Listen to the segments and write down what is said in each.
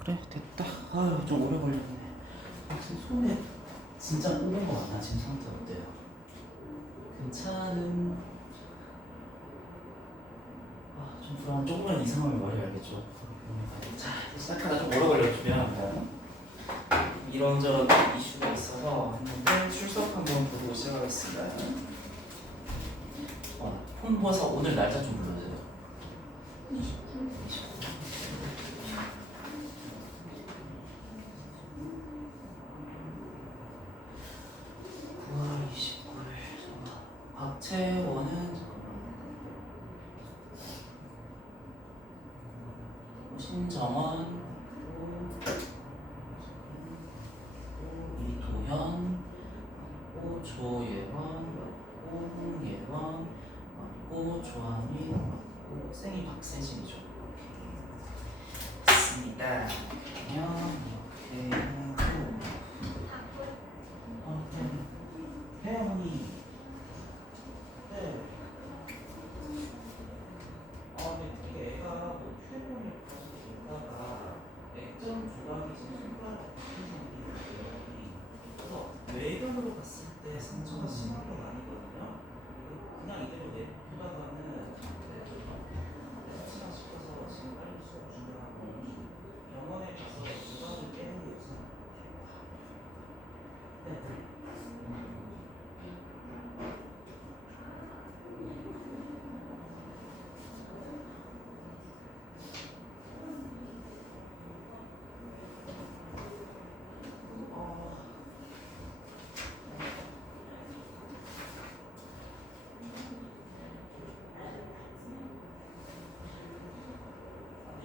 그래 됐다. 아유 좀 오래 걸렸네. 지금 손에 진짜 꽂는 거 맞나? 지금 상태 어때요? 괜찮은. 좀 불안. 조금만 이상하면 말이 알겠죠. 자 시작하다 좀 오래 걸렸죠. 미안합니다. 이런저런 이슈가 있어서 했는데 출석 한번 보고 시작하겠습니다. 폰 벗어 오늘 날짜 좀 불러주세요. 9월 29일. 박채원은 신정원, 이도현, 조예원, 홍예원, 조한이, 생이 박세진이죠. 있습니다. 그러면 이렇게 하고 혜원이 네. 되게 애가 뭐 튜닝을 있다가 액정 조각이 지금 손가락 그래서 외관으로 봤을 때 상처가 심한 건 아니거든요. 그냥 이대로 내두다가는 혹시나 싶어서 지금 빨리 수업 준비하고 병원에 가서 조각을 빼는 게 우선 네.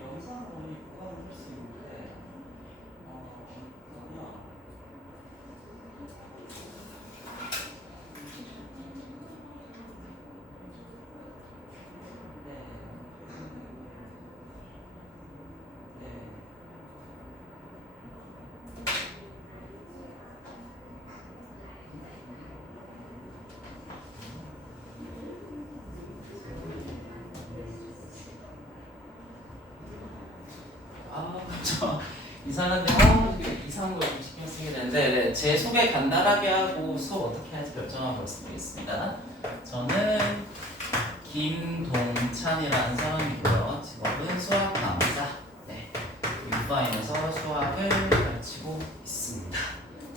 영상으로 보관을 할 수 있는데 그러면 저 이상한데 이상한 거 좀 신경 쓰게 되는데 네, 제 소개 간단하게 하고 수업 어떻게 할지 결정하고 말씀드리겠습니다. 저는 김동찬이라는 사람이고요. 직업은 수학 강사. 네, 인파인에서 수학을 가르치고 있습니다.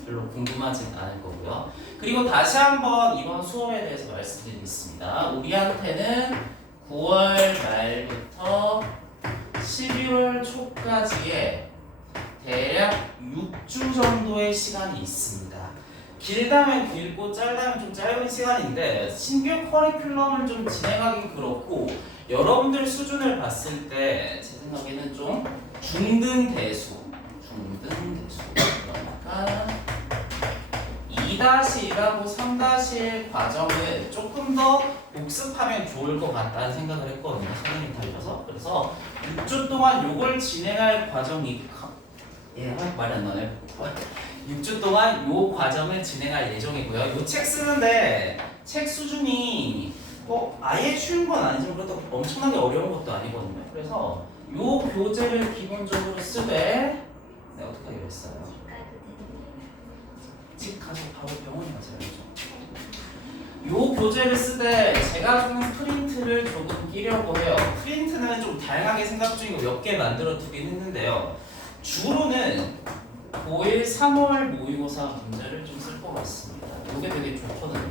별로 궁금하진 않을 거고요. 그리고 다시 한번 이번 수업에 대해서 말씀드리겠습니다. 우리한테는 9월 말부터 11월 초까지의 대략 6주 정도의 시간이 있습니다. 길다면 길고 짧다면 좀 짧은 시간인데 신규 커리큘럼을 좀 진행하긴 그렇고 여러분들 수준을 봤을 때 제 생각에는 좀 중등 대수 그러니까 2-1하고 3-1 과정을 조금 더 복습하면 좋을 것 같다는 생각을 했거든요. 선생님 달려서. 그래서 6주 동안 요걸 진행할 과정이 말이 안 나네. 6주 동안 요 과정을 진행할 예정이고요. 요 책 쓰는데 책 수준이 아예 쉬운 건 아니지만 그래도 엄청나게 어려운 것도 아니거든요. 그래서 요 교재를 기본적으로 쓰되 어떻게 하기로 했어요? 집 가서 바로 병원에 가서 해야죠. 요 교재를 쓰되 제가 주는 프린트를 조금 끼려고 해요. 프린트는 좀 다양하게 생각 중이고 몇 개 만들어 두긴 했는데요. 주로는 고1, 3월 모의고사 문제를 좀 쓸 것 같습니다. 이게 되게 좋거든요.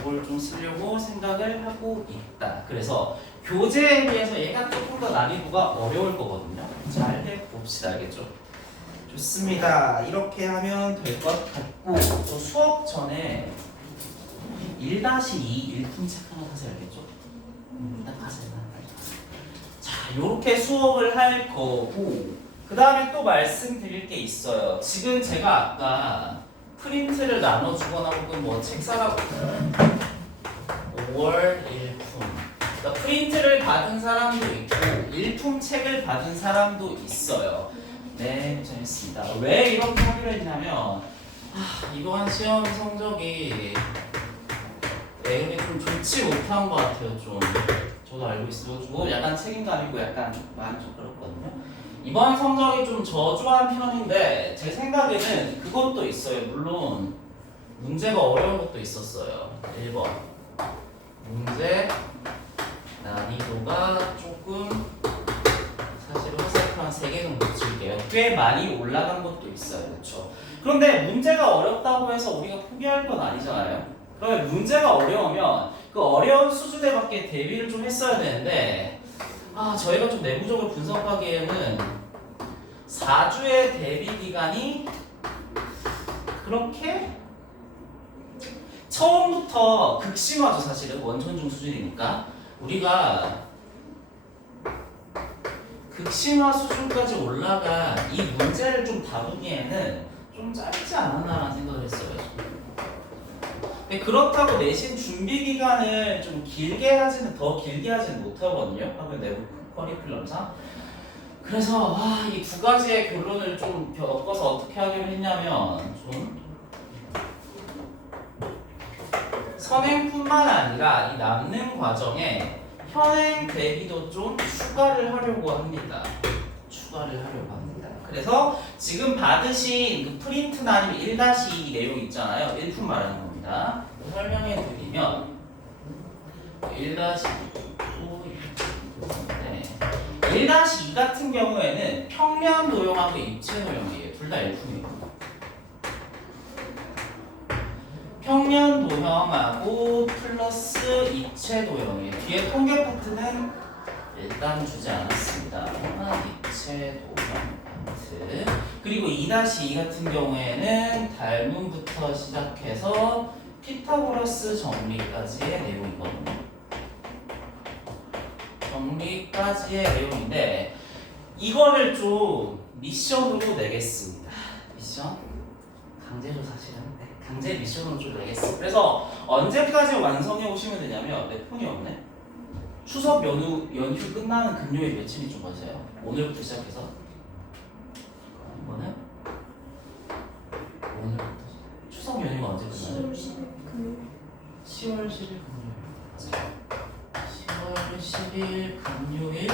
이걸 좀 쓰려고 생각을 하고 있다. 그래서 교재에 비해서 얘가 조금 더 난이도가 어려울 거거든요. 잘 해봅시다. 알겠죠? 좋습니다. 이렇게 하면 될 것 같고 또 수업 전에 1-2 1품 책 하나 사세요. 알겠죠? 일단 가세요. 자, 요렇게 수업을 할 거고 그 다음에 또 말씀드릴 게 있어요. 지금 제가 아까 프린트를 나눠주거나 혹은 뭐 책 사라고 5월 1품 그러니까 프린트를 받은 사람도 있고 1품 책을 받은 사람도 있어요. 네, 고생했습니다. 왜 이렇게 하기로 했냐면 이번 시험 성적이 근데 좀 좋지 못한 것 같아요. 좀 저도 알고 있어가지고 약간 책임감이고 약간 마음이 좀 그렇거든요. 이번 성적이 좀 저조한 편인데 제 생각에는 그것도 있어요. 물론 문제가 어려운 것도 있었어요. 1번 문제 난이도가 조금 사실 화살표 한 3개 정도 칠게요. 꽤 많이 올라간 것도 있어요. 그렇죠? 그런데 문제가 어렵다고 해서 우리가 포기할 건 아니잖아요. 그러면 문제가 어려우면 그 어려운 수준에 맞게 대비를 좀 했어야 되는데 저희가 좀 내부적으로 분석하기에는 4주의 대비 기간이 그렇게 처음부터 극심하죠. 사실은 원천중 수준이니까 우리가 극심화 수준까지 올라가 이 문제를 좀 다루기에는 좀 짧지 않았나라는 생각을 했어요. 근데 그렇다고 내신 준비 기간을 좀 더 길게 하지는 못하거든요. 학교 내부 커리큘럼상. 그래서 이 두 가지의 결론을 좀 엮어서 어떻게 하기로 했냐면 좀 선행뿐만 아니라 이 남는 과정에 현행 대비도 좀 추가를 하려고 합니다. 그래서 지금 받으신 그 프린트나 아니면 1-2 내용 있잖아요. 1품 말하는 겁니다. 설명해 드리면 1-2 1-2 같은 경우에는 평면 도형하고 입체 도형이에요. 둘 다 1품이에요. 평면 도형하고 플러스 입체 도형이에요. 뒤에 통계 파트는 일단 주지 않았습니다. 입체 도형 파트. 그리고 2-2 같은 경우에는 달문부터 시작해서 피타고라스 정리까지의 내용이거든요. 정리까지의 내용인데 이거를 좀 미션으로 내겠습니다. 미션? 강제로 사실은 강제 미션으로 좀 내겠습니다. 그래서 언제까지 완성해 오시면 되냐면 내 폰이 없네. 추석 연휴 끝나는 금요일 며칠이 좀 맞아요. 오늘부터 시작해서 이거는 오늘부터 추석 연휴가 언제 끝나요? 10월 10일 금요일. 10월 10일 금요일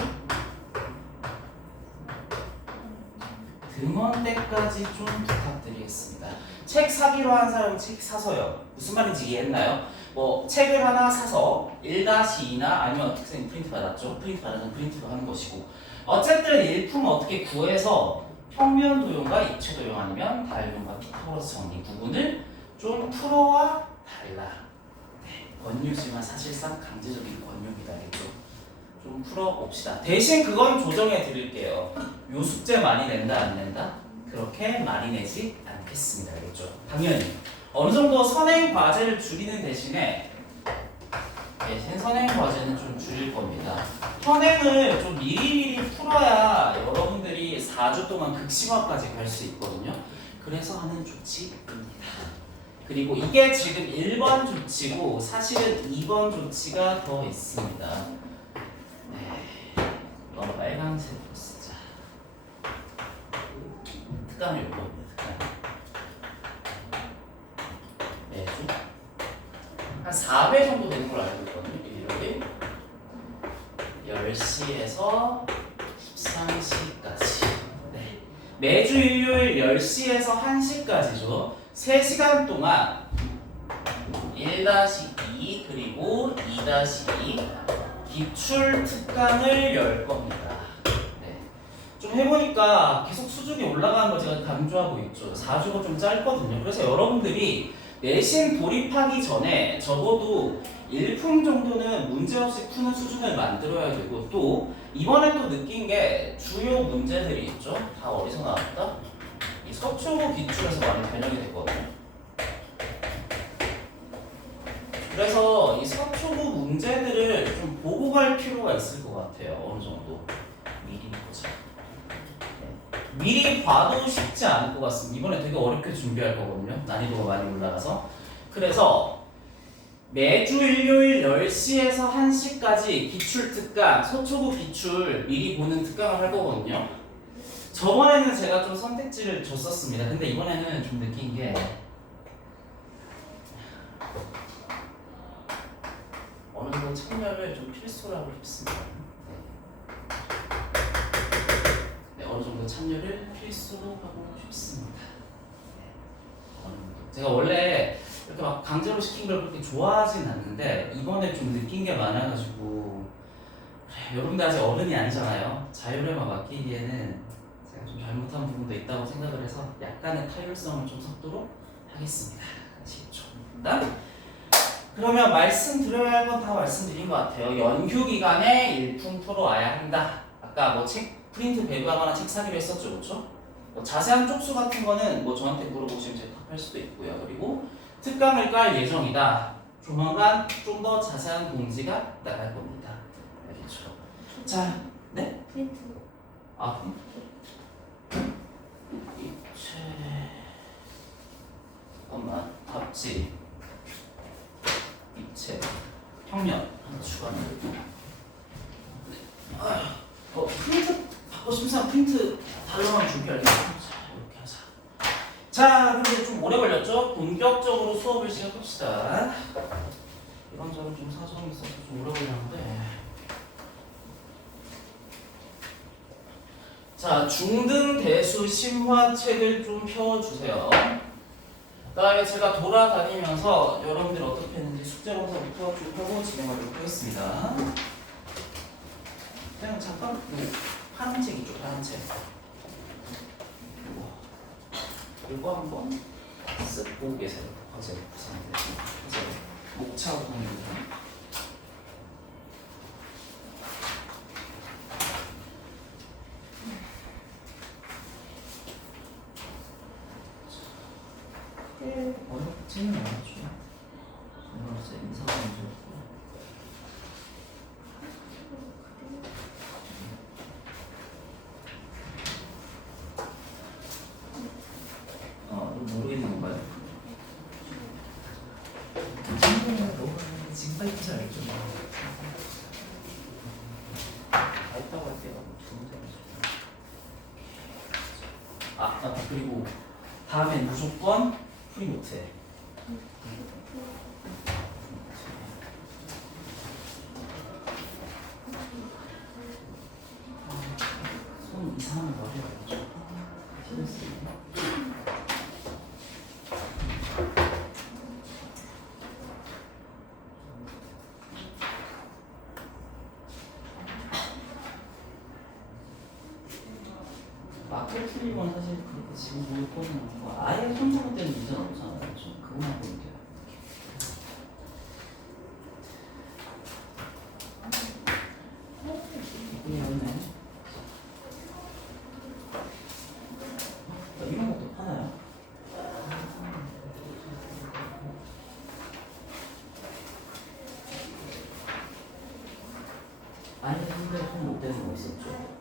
등원 때까지 좀 부탁드리겠습니다. 책 사기로 한 사람은 책 사서요. 무슨 말인지 이해했나요? 뭐 책을 하나 사서 1-2나 아니면 학생이 프린트 받았죠. 프린트 받아서 프린트로 하는 것이고 어쨌든 일품 어떻게 구해서 평면 도형과 입체 도형 아니면 다일론과 피타고라스 정리 부분을 좀 풀어와 달라. 권유지만 사실상 강제적인 권유입니다. 알겠죠? 좀 풀어봅시다. 대신 그건 조정해 드릴게요. 요 숙제 많이 낸다 안 낸다? 그렇게 많이 내지 않겠습니다. 알겠죠? 당연히 어느 정도 선행 과제를 줄이는 대신에 대신 선행 과제는 좀 줄일 겁니다. 현행을 좀 미리미리 풀어야 여러분들이 4주 동안 극심화까지 갈 수 있거든요. 그래서 하는 조치입니다. 그리고 이게 지금 1번 조치고 사실은 2번 조치가 더 있습니다. 이건 빨간색으로 쓰자. 특강을 읽어봅니다. 매주 한 4회 정도 되는 걸 알고 있거든요. 일요일 10시에서 13시까지. 매주 일요일 10시에서 1시까지죠. 3시간 동안 1-2 그리고 2-2 기출 특강을 열 겁니다. 좀 해보니까 계속 수준이 올라가는 걸 제가 강조하고 있죠. 4주가 좀 짧거든요. 그래서 여러분들이 내신 돌입하기 전에 적어도 1품 정도는 문제없이 푸는 수준을 만들어야 되고 또 이번에 또 느낀 게 주요 문제들이 있죠. 다 어디서 나왔다? 이 서초고 기출에서 많이 변형이 됐거든요. 그래서 이 서초고 문제들을 좀 보고 갈 필요가 있을 것 같아요. 어느 정도 미리 보자. 미리 봐도 쉽지 않을 것 같습니다. 이번에 되게 어렵게 준비할 거거든요. 난이도가 많이 올라가서. 그래서 매주 일요일 10시에서 1시까지 기출 특강, 서초고 기출 미리 보는 특강을 할 거거든요. 저번에는 제가 좀 선택지를 줬었습니다. 근데 이번에는 좀 느낀 게 어느 정도 참여를 좀 필수라고 싶습니다. 어느 정도 참여를 필수로 하고 싶습니다. 제가 원래 이렇게 막 강제로 시킨 걸 그렇게 좋아하진 않는데 이번에 좀 느낀 게 많아가지고 그래, 여러분들 아직 어른이 아니잖아요. 자율에만 맡기기에는 제가 좀 잘못한 부분도 있다고 생각을 해서 약간의 타율성을 좀 섞도록 하겠습니다. 아시겠죠? 그러면 말씀드려야 할 건 다 말씀드린 것 같아요. 연휴 기간에 일품 풀어와야 한다. 아까 뭐 책 프린트 배부하거나 책 사기로 했었죠, 그렇죠? 뭐 자세한 쪽수 같은 거는 뭐 저한테 물어보시면 제가 답할 수도 있고요. 그리고 특강을 깔 예정이다. 조만간 좀 더 자세한 공지가 나갈 겁니다. 알겠죠? 자, 네? 프린트. 아, 이체 잠깐만, 답지, 이체, 평면 하나 추가하면 프린트 받고 싶으면 프린트 달러만 줄게 알겠어? 자, 이렇게 하자. 자, 근데 좀 오래 걸렸죠? 본격적으로 수업을 시작합시다. 이런저런 좀 사정이 있어서 좀 오래 걸렸는데. 자, 중등 대수 심화책을 좀 펴주세요. 그다음에 제가 돌아다니면서 여러분들 어떻게 했는지 숙제 검사부터 쭉 하고 진행하도록 하겠습니다. 그냥 잠깐 파란 책 있죠, 파란 책. 이거 한번 쓱 보고 계세요. 어제 목차 구성입니다. 어렵지는 않았죠. 정말 제 인사가 문제였고. 모르겠는 건가요? 지금 빨리 잘 알죠. 알다고 할 때가 그리고 다음엔 무조건 프리노트에. 손 이상한 거 해야겠죠. 마크 틀리면 사실 그렇게 지금 볼 거는 없고 아예 손잡을 때는 문제는 없잖아요. 좀 그것만 보면 돼요. 이쁘게 하네. 이런 것도 파나요? 아니 근데 손못 대는 거 있었죠?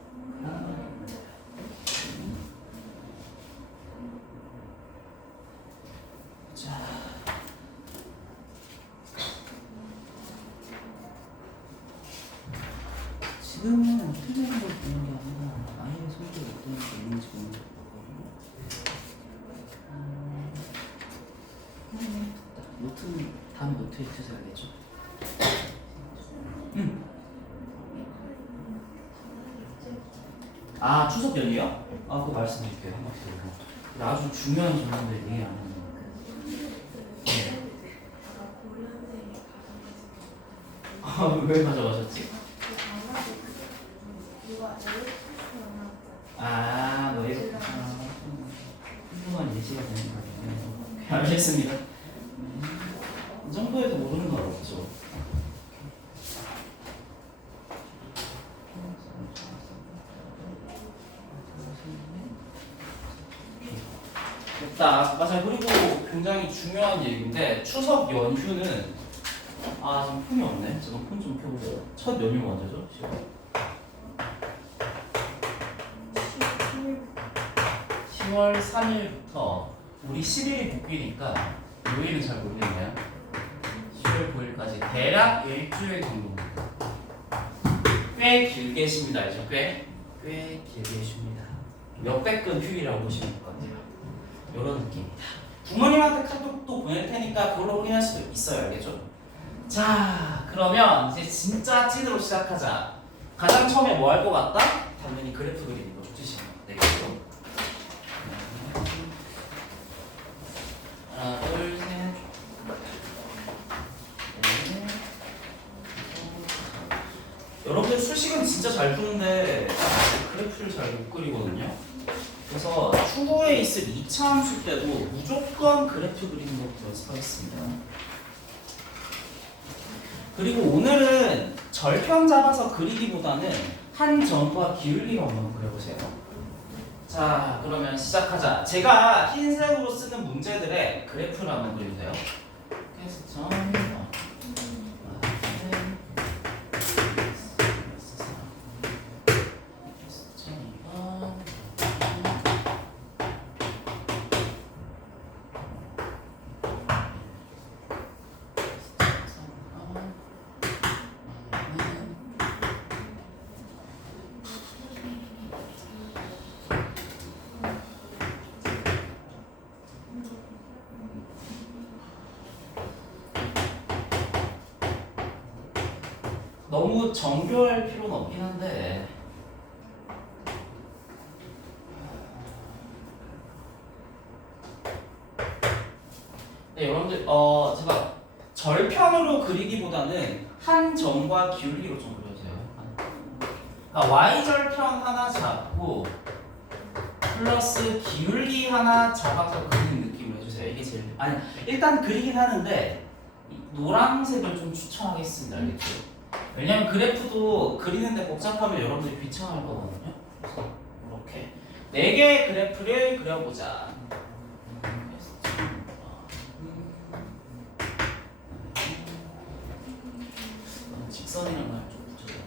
지금은 틀리는 걸 보는 게 아니라 아예 손질 어떤 게 있는지 보는 거거든요. 노트는 다음 노트에 쓰셔야겠죠. 아, 추석 연휴요? 아, 그거 말씀드릴게요. 한번 드리고. 아주 중요한 질문인데 이해 안 하는 거니까. 왜 가져가셨지? 뭐 이렇게 궁금한 예시가 되는 거예요. 알겠습니다. 이 정도에도 모르는 건 없죠. 됐다. 맞아요. 그리고 굉장히 중요한 얘기인데 추석 연휴는 지금 폰이 없네. 제가 폰 좀 켜보세요. 첫 연휴가 언제죠? 10월 3일부터 우리 11일이 복귀니까 요일은 잘 모르겠네요. 10월 9일까지 대략 일주일 정도입니다. 꽤 길게 쉽니다. 알죠? 꽤 길게 쉽니다. 몇백 건 휴일이라고 보시면 될 것 같아요. 이런 느낌입니다. 부모님한테 카톡도 보낼 테니까 그걸로 확인할 수도 있어요. 알겠죠? 자, 그러면 이제 진짜 찐으로 시작하자. 가장 처음에 뭐 할 것 같다? 당연히 그래프 그리는 거 주시면 되겠죠? 때 그래프를 잘 못 그리거든요. 그래서 추후에 있을 2차 함수 때도 무조건 그래프 그리는 것부터 연습하겠습니다. 그리고 오늘은 절편 잡아서 그리기보다는 한 점과 기울기로 한번 그려보세요. 자, 그러면 시작하자. 제가 흰색으로 쓰는 문제들의 그래프를 한번 그려주세요. 그래서 너무 정교할 필요는 없긴 한데 네, 여러분들 제가 절편으로 그리기보다는 한 점과 기울기로 좀 그려주세요. 그러니까 y절편 하나 잡고 플러스 기울기 하나 잡아서 그리는 느낌으로 해주세요. 이게 제일 일단 그리긴 하는데 노란색을 좀 추천하겠습니다. 알겠죠? 왜냐면 그래프도 그리는데 복잡하면 여러분들이 귀찮아할 거거든요. 그래서 이렇게 4개의 그래프를 그려보자. 직선이라는 말 좀 붙여줘요.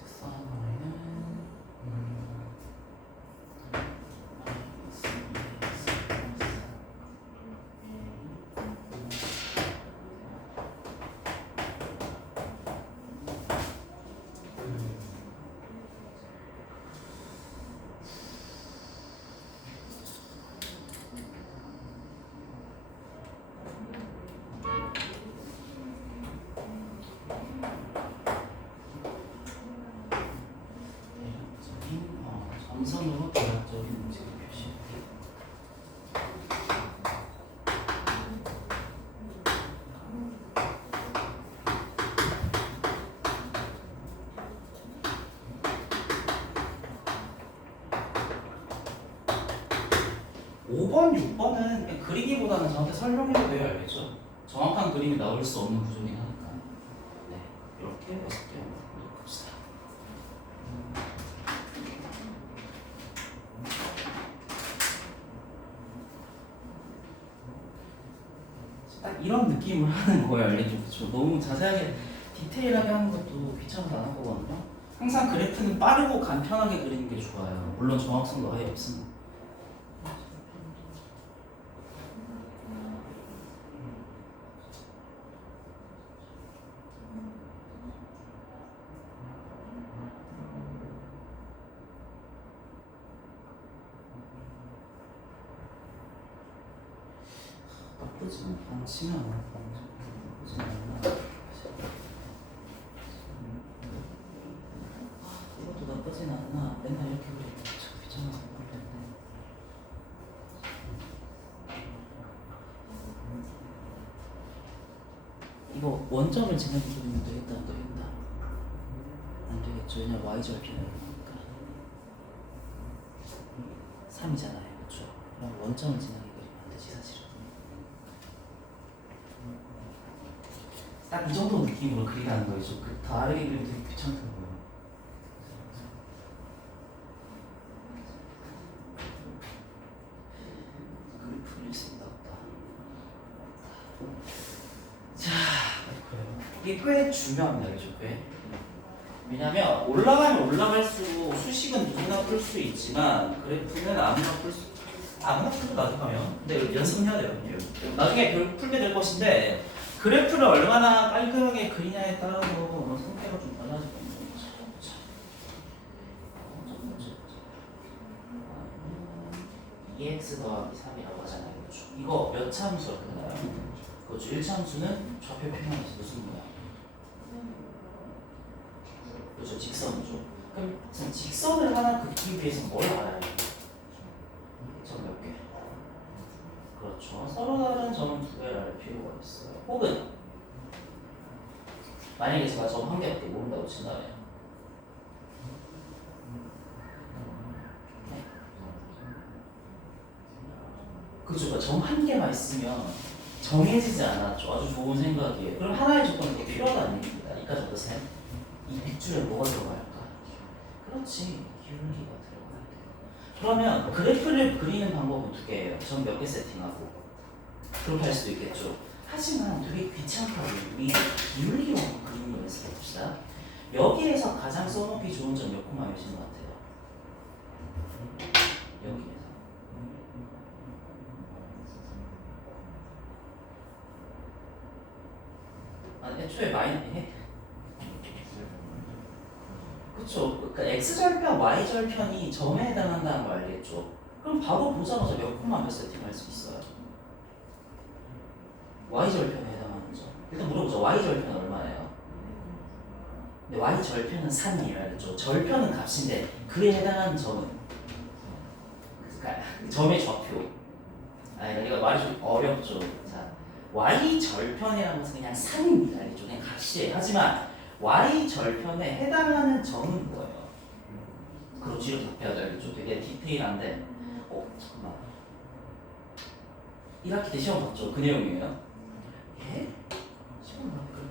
직선 점선으로 대략적인 움직임 표시. (5번) (6번은) 그리기보다는 저한테 설명해도 돼요. 알겠죠? 정확한 그림이 나올 수 없는 구조긴 하니까. 네, 이렇게 6개 봅시다. 딱 이런 느낌을 하는 거예요. 알겠죠? 너무 자세하게 디테일하게 하는 것도 귀찮아서 안 할 거거든요. 항상 그래프는 빠르고 간편하게 그리는 게 좋아요. 물론 정확성도 아예 없습니다. 나쁘지는 않지만 나쁘지는 않나. 이것도 나쁘진 않나. 맨날 이렇게 그리고 참 귀찮아서 그러는데. 이거 원점을 지나게 그리면 되겠다 안 되겠다? 안 되겠죠. 왜냐면 y절편이니까 3이잖아요. 그렇죠? 그럼 원점을 지나게 그리면 안 되지 사실은. 딱 이 정도 느낌으로 그리라는 거예요. 그 다르게 그리면 되게 귀찮더라고요. 그래프 그릴 수 있다 없다. 자, 이게 꽤 중요합니다. 그죠? 꽤. 왜냐면 올라가면 올라갈수록 수식은 누구나 풀 수 있지만 그래프는 아무나 풀도 나중하면 근데 연습해야 돼요. 나중에 풀게 될 것인데 그래프를 얼마나 깔끔하게 그리냐에 따라서 상태가 좀 달라질 겁니다. EX 더하기 3이라고 하잖아요. 그렇죠? 이거 몇 차 함수였나요? 그렇죠. 1차 함수는 좌표 평면에서 무슨 거야? 그렇죠. 직선이죠. 그럼 직선을 하나 긋기 위해서 뭘 알아야 돼요? 점 몇 개? 그렇죠. 서로 다른 점은 두 개를 알 필요가 있어요. 혹은 만약에 제가 점 한 개밖에 모른다고 친다면 네. 그렇죠. 점 한 개만 있으면 정해지지 않았죠. 아주 좋은 생각이에요. 그럼 하나의 조건이 더 필요하다는 얘기입니다. 이까지 어떠세요? 이 빗줄에 뭐가 들어갈까? 그렇지. 기울기가 들어가야 돼요. 그러면 그래프를 그리는 방법은 두 개예요. 점 몇 개 세팅하고 그렇게 할 수도 있겠죠. 하지만 되게 귀찮다고 우리 기울기로 그리는 걸 연습해 봅시다. 여기에서 가장 써놓기 좋은 점 몇 코마 몇인 것 같아요? 여기에서 아니 애초에 그쵸. 그러니까 x절편, y절편이 점에 해당한다는 거 알겠죠? 그럼 바로 보자마자 몇 코마 몇 세팅할 수 있어요? y절편에 해당하는 점. 일단 물어보죠. y절편 얼마예요? 근데 y절편은 3이에요. 알겠죠? 절편은 값인데 그에 해당하는 점은 그러니까 점의 좌표. 이거 말이 좀 어렵죠. 자, y절편이라는 것은 그냥 3입니다. 알겠죠? 그냥 값이에요. 하지만 y절편에 해당하는 점은 뭐예요? 그렇지, 이렇게 답해야죠. 알겠죠? 되게 디테일한데 잠깐만 1학기 때 시험 봤죠? 그 내용이에요? 예? 시험 봤는데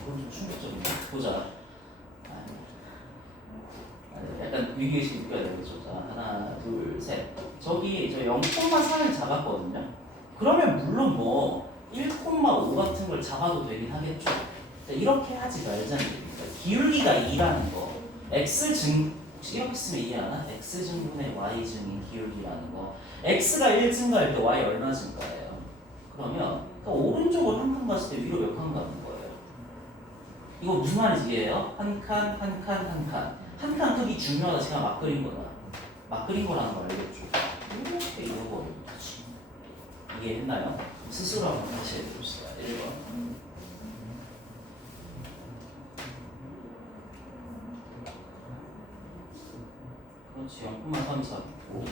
그건 좀 충격적이네. 보자. 약간 위기의식이 느껴야 되겠죠. 자, 하나, 둘, 셋. 저기 저 0,4를 잡았거든요. 그러면 물론 뭐 1,5 같은 걸 잡아도 되긴 하겠죠. 자, 이렇게 하지 말자는 얘기입니다. 기울기가 2라는 거. 이렇게 쓰면 이해하나? x증분의 y증인 기울기라는 거. x가 1 증가할 때 y 얼마 증가해요? 그러면 그러니까 오른쪽으로 한 칸 갔을 때 위로 몇 칸 가는 거예요? 이거 무슨 말인지 이해해요? 한 칸, 한 칸, 한 칸. 한 칸 크기 중요하다. 제가 막 그린 거다. 막 그린 거라는 거 알겠죠? 이렇게 잃어버리는 거지. 이해했나요? 스스로 한번 다시 해봅시다. 1번. 그렇지. 0,3 있고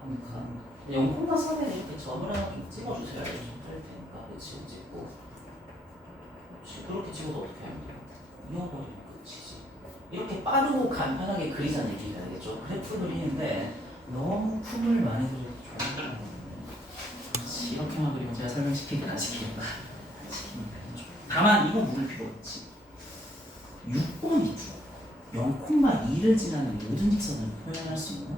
한 칸. 0,3에 이렇게 점을 하나 좀 찍어주세요. 할 테니까. 그렇지. 찍고. 그렇지. 그렇게 찍어도 어떻게 하면 돼요? 이어버리면 끝이지. 이렇게 빠르고 간편하게 그리자는 얘기가 되겠죠. 그래프 그리는데 너무 품을 많이 그려도 좋아요. 그렇지. 이렇게만 그리면 제가 설명시키긴 안 시키니까. 다만 이거 물을 필요 없지. 6번이죠. 0,2를 지나는 모든 직선을 표현할 수 있나?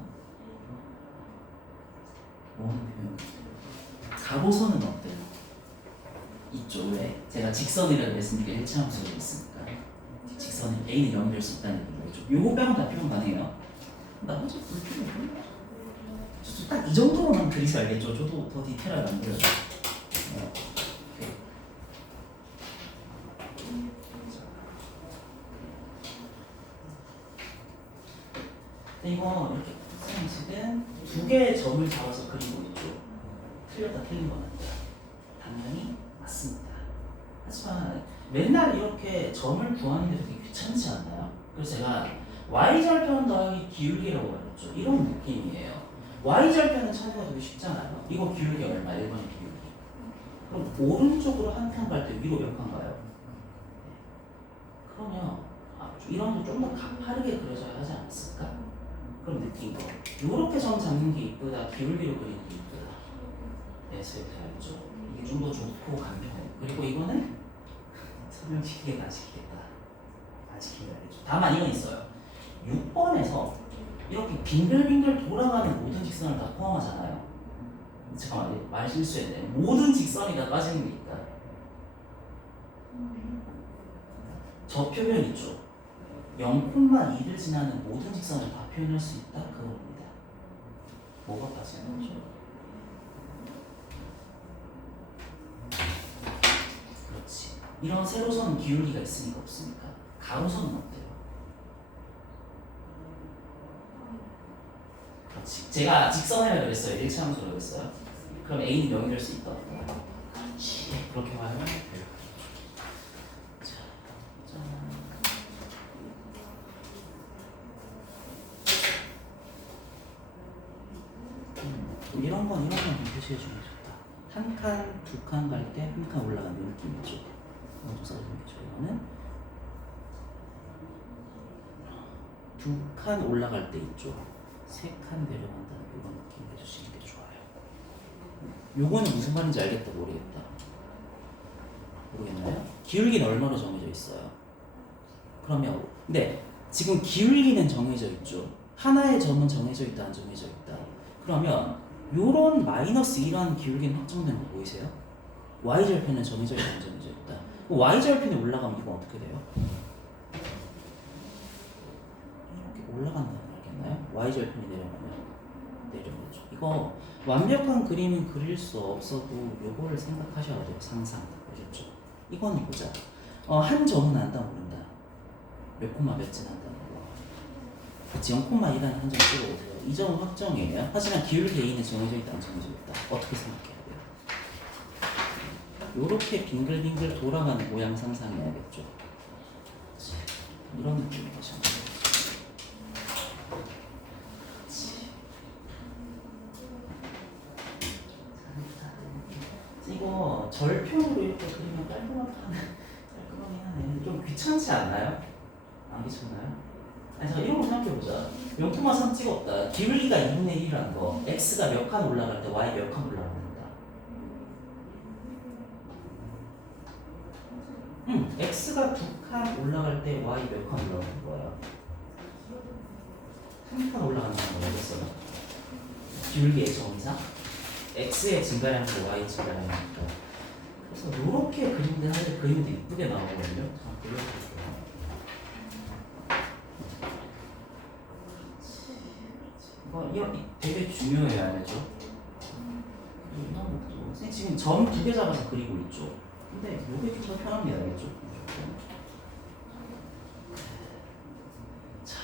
뭐는 표현? 가로선은 어때요? 있죠. 왜? 제가 직선이라고 했으니까 일차함수가 있으니까 직선이 A는 0이 될 수 있다는 얘기죠. 요거 빼면 다 표현 가능해요. 나머지 불필요해요. 딱 이 정도로만 그리지 알겠죠? 저도 더 디테일하게 안 그려요. 이거 이렇게 선생님은 두 개의 점을 잡아서 그리고 있죠. 틀렸다 틀린 건 아니죠. 당연히 맞습니다. 하지만 맨날 이렇게 점을 구하는 게 되게 귀찮지 않나요? 그래서 제가 y절편 더하기 기울기라고 말했죠. 이런 느낌이에요. y절편은 찾기가 되게 쉽잖아요. 이거 기울기 얼마? 1번의 기울기. 그럼 오른쪽으로 한 칸 갈 때 위로 몇 칸 가요? 그러면 이런 거 좀 더 가파르게 그려져야 하지 않았을까? 그럼 느낀 거. 요렇게 점 잡는 게 이쁘다. 기울기로 그리는 게 이쁘다. 그래서 이렇게 알죠. 이게 좀 더 좋고 간편해. 그리고 이거는 설명시키겠다 안 시키겠다. 안 시키겠다 알겠죠. 다만 이건 있어요. 6번에서 이렇게 빙글빙글 돌아가는 모든 직선을 다 포함하잖아요. 잠깐만 말 실수했네. 모든 직선이 다 빠지는 게 있다. 저 표현 있죠. 0,2를 지나는 모든 직선을 다 표현할 수 있다. 그겁니다. 뭐가 빠지는 거죠? 그렇지. 이런 세로선 기울기가 있으니까 없으니까. 가로선은 어때요? 그렇지. 제가 직선이라고 그랬어요. 일차함수라고 그랬어요. 그럼 A는 0이 될 수 있다. 그렇지. 그렇게 말하면 돼요. 이런 건 표시해 주면 좋다. 한 칸, 두 칸 갈 때 한 칸 올라가는 느낌이죠. 이거 좀 써주면 좋아요. 이거는 두 칸 올라갈 때 있죠. 세 칸 내려간다는 이런 느낌 해주시는 게 좋아요. 요거는 무슨 말인지 알겠다 모르겠다. 모르겠나요? 기울기는 얼마로 정해져 있어요? 그러면 근데 지금 기울기는 정해져 있죠. 하나의 점은 정해져 있다 안 정해져 있다. 그러면 요런 마이너스 2라는 기울기는 확정된 거 보이세요? y절편은 정해져 있다 안 정해져 있다. y절편이 올라가면 이건 어떻게 돼요? 이렇게 올라간다는 말겠나요? y절편이 내려가면 내려오죠. 이거 완벽한 그림은 그릴 수 없어도 요거를 생각하셔야 돼요. 상상. 아셨죠? 이거는 보자. 한 점은 안다 모른다. 몇 콤마 몇 지난다는 거. 그치, 0,2라는 한 점 찍어보세요. 이 점은 확정이에요. 하지만 기울기 A는 정해져 있다 안 정해져 있다. 어떻게 생각해야 돼요? 요렇게 빙글빙글 돌아가는 모양 상상해야겠죠. 이런 느낌이 되시면 돼요. 이거 절편으로 이렇게 그리면 깔끔하긴 하네. 좀 귀찮지 않나요? 안 귀찮나요? 아니 자 이런 거 생각해보자. 0,3 찍었다. 기울기가 2분의 1이라는 거. x가 몇 칸 올라갈 때 y 몇 칸 올라간다. x가 2칸 올라갈 때 y 몇 칸 올라가는 거야? 3칸 올라간다는 거 알겠어요? 기울기의 정의상 x의 증가량도 y 증가량이니까. 그래서 이렇게 그림들 사실 그림도 이쁘게 나오거든요. 자, 보여드릴게요. 이거 되게 중요해요, 알죠? 선생님 지금 점 2개 잡아서 그리고 있죠. 근데 이게 좀 더 편합니다, 알겠죠? 자,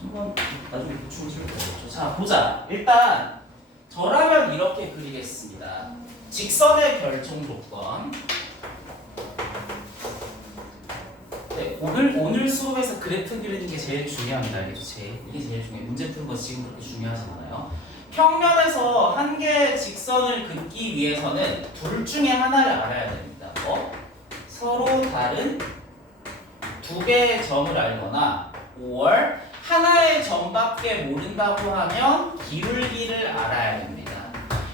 한번 나중에 보충을 줄 거겠죠. 자, 보자. 일단 저라면 이렇게 그리겠습니다. 직선의 결정 조건. 네, 오늘 수업에서 그래프 그리는 게 제일 중요합니다. 알겠죠? 이게 제일 중요해요. 문제 푸는 거 지금 그렇게 중요하지 않아요. 평면에서 한 개의 직선을 긋기 위해서는 둘 중에 하나를 알아야 됩니다. 서로 다른 두 개의 점을 알거나 5월 하나의 점밖에 모른다고 하면 기울기를 알아야 됩니다.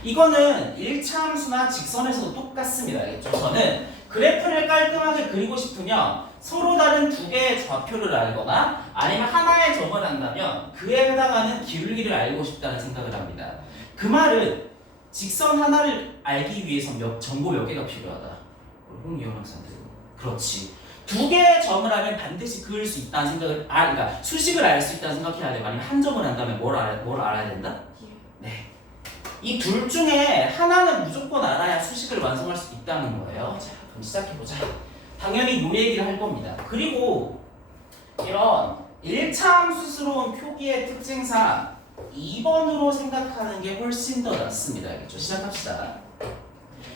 이거는 1차 함수나 직선에서도 똑같습니다. 알겠죠? 저는 그래프를 깔끔하게 그리고 싶으면 서로 다른 두 개의 좌표를 알거나 아니면 하나의 점을 안다면 그에 해당하는 기울기를 알고 싶다는 생각을 합니다. 그 말은 직선 하나를 알기 위해서 정보 몇 개가 필요하다. 홍예원 학생들. 그렇지. 두 개의 점을 알면 반드시 그을 수 있다는 생각을 그러니까 수식을 알 수 있다는 생각해야 돼요. 아니면 한 점을 안다면 뭘 알아야 된다? 네. 이 둘 중에 하나는 무조건 알아야 수식을 완성할 수 있다는 거예요. 자, 그럼 시작해보자. 당연히 요 얘기를 할 겁니다. 그리고 이런 1차 함수스러운 표기의 특징상 2번으로 생각하는 게 훨씬 더 낫습니다. 알겠죠? 시작합시다.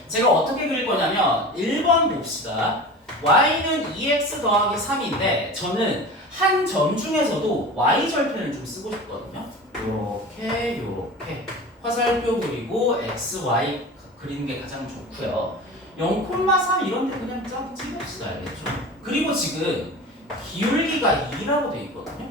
제가 어떻게 그릴 거냐면 1번 봅시다. y는 2x 더하기 3인데 저는 한 점 중에서도 y절편을 좀 쓰고 싶거든요. 요렇게 화살표 그리고 x, y 그리는 게 가장 좋고요. 0,3 이런 데 그냥 쫙 찍읍시다. 알겠죠? 그리고 지금 기울기가 2라고 되어 있거든요.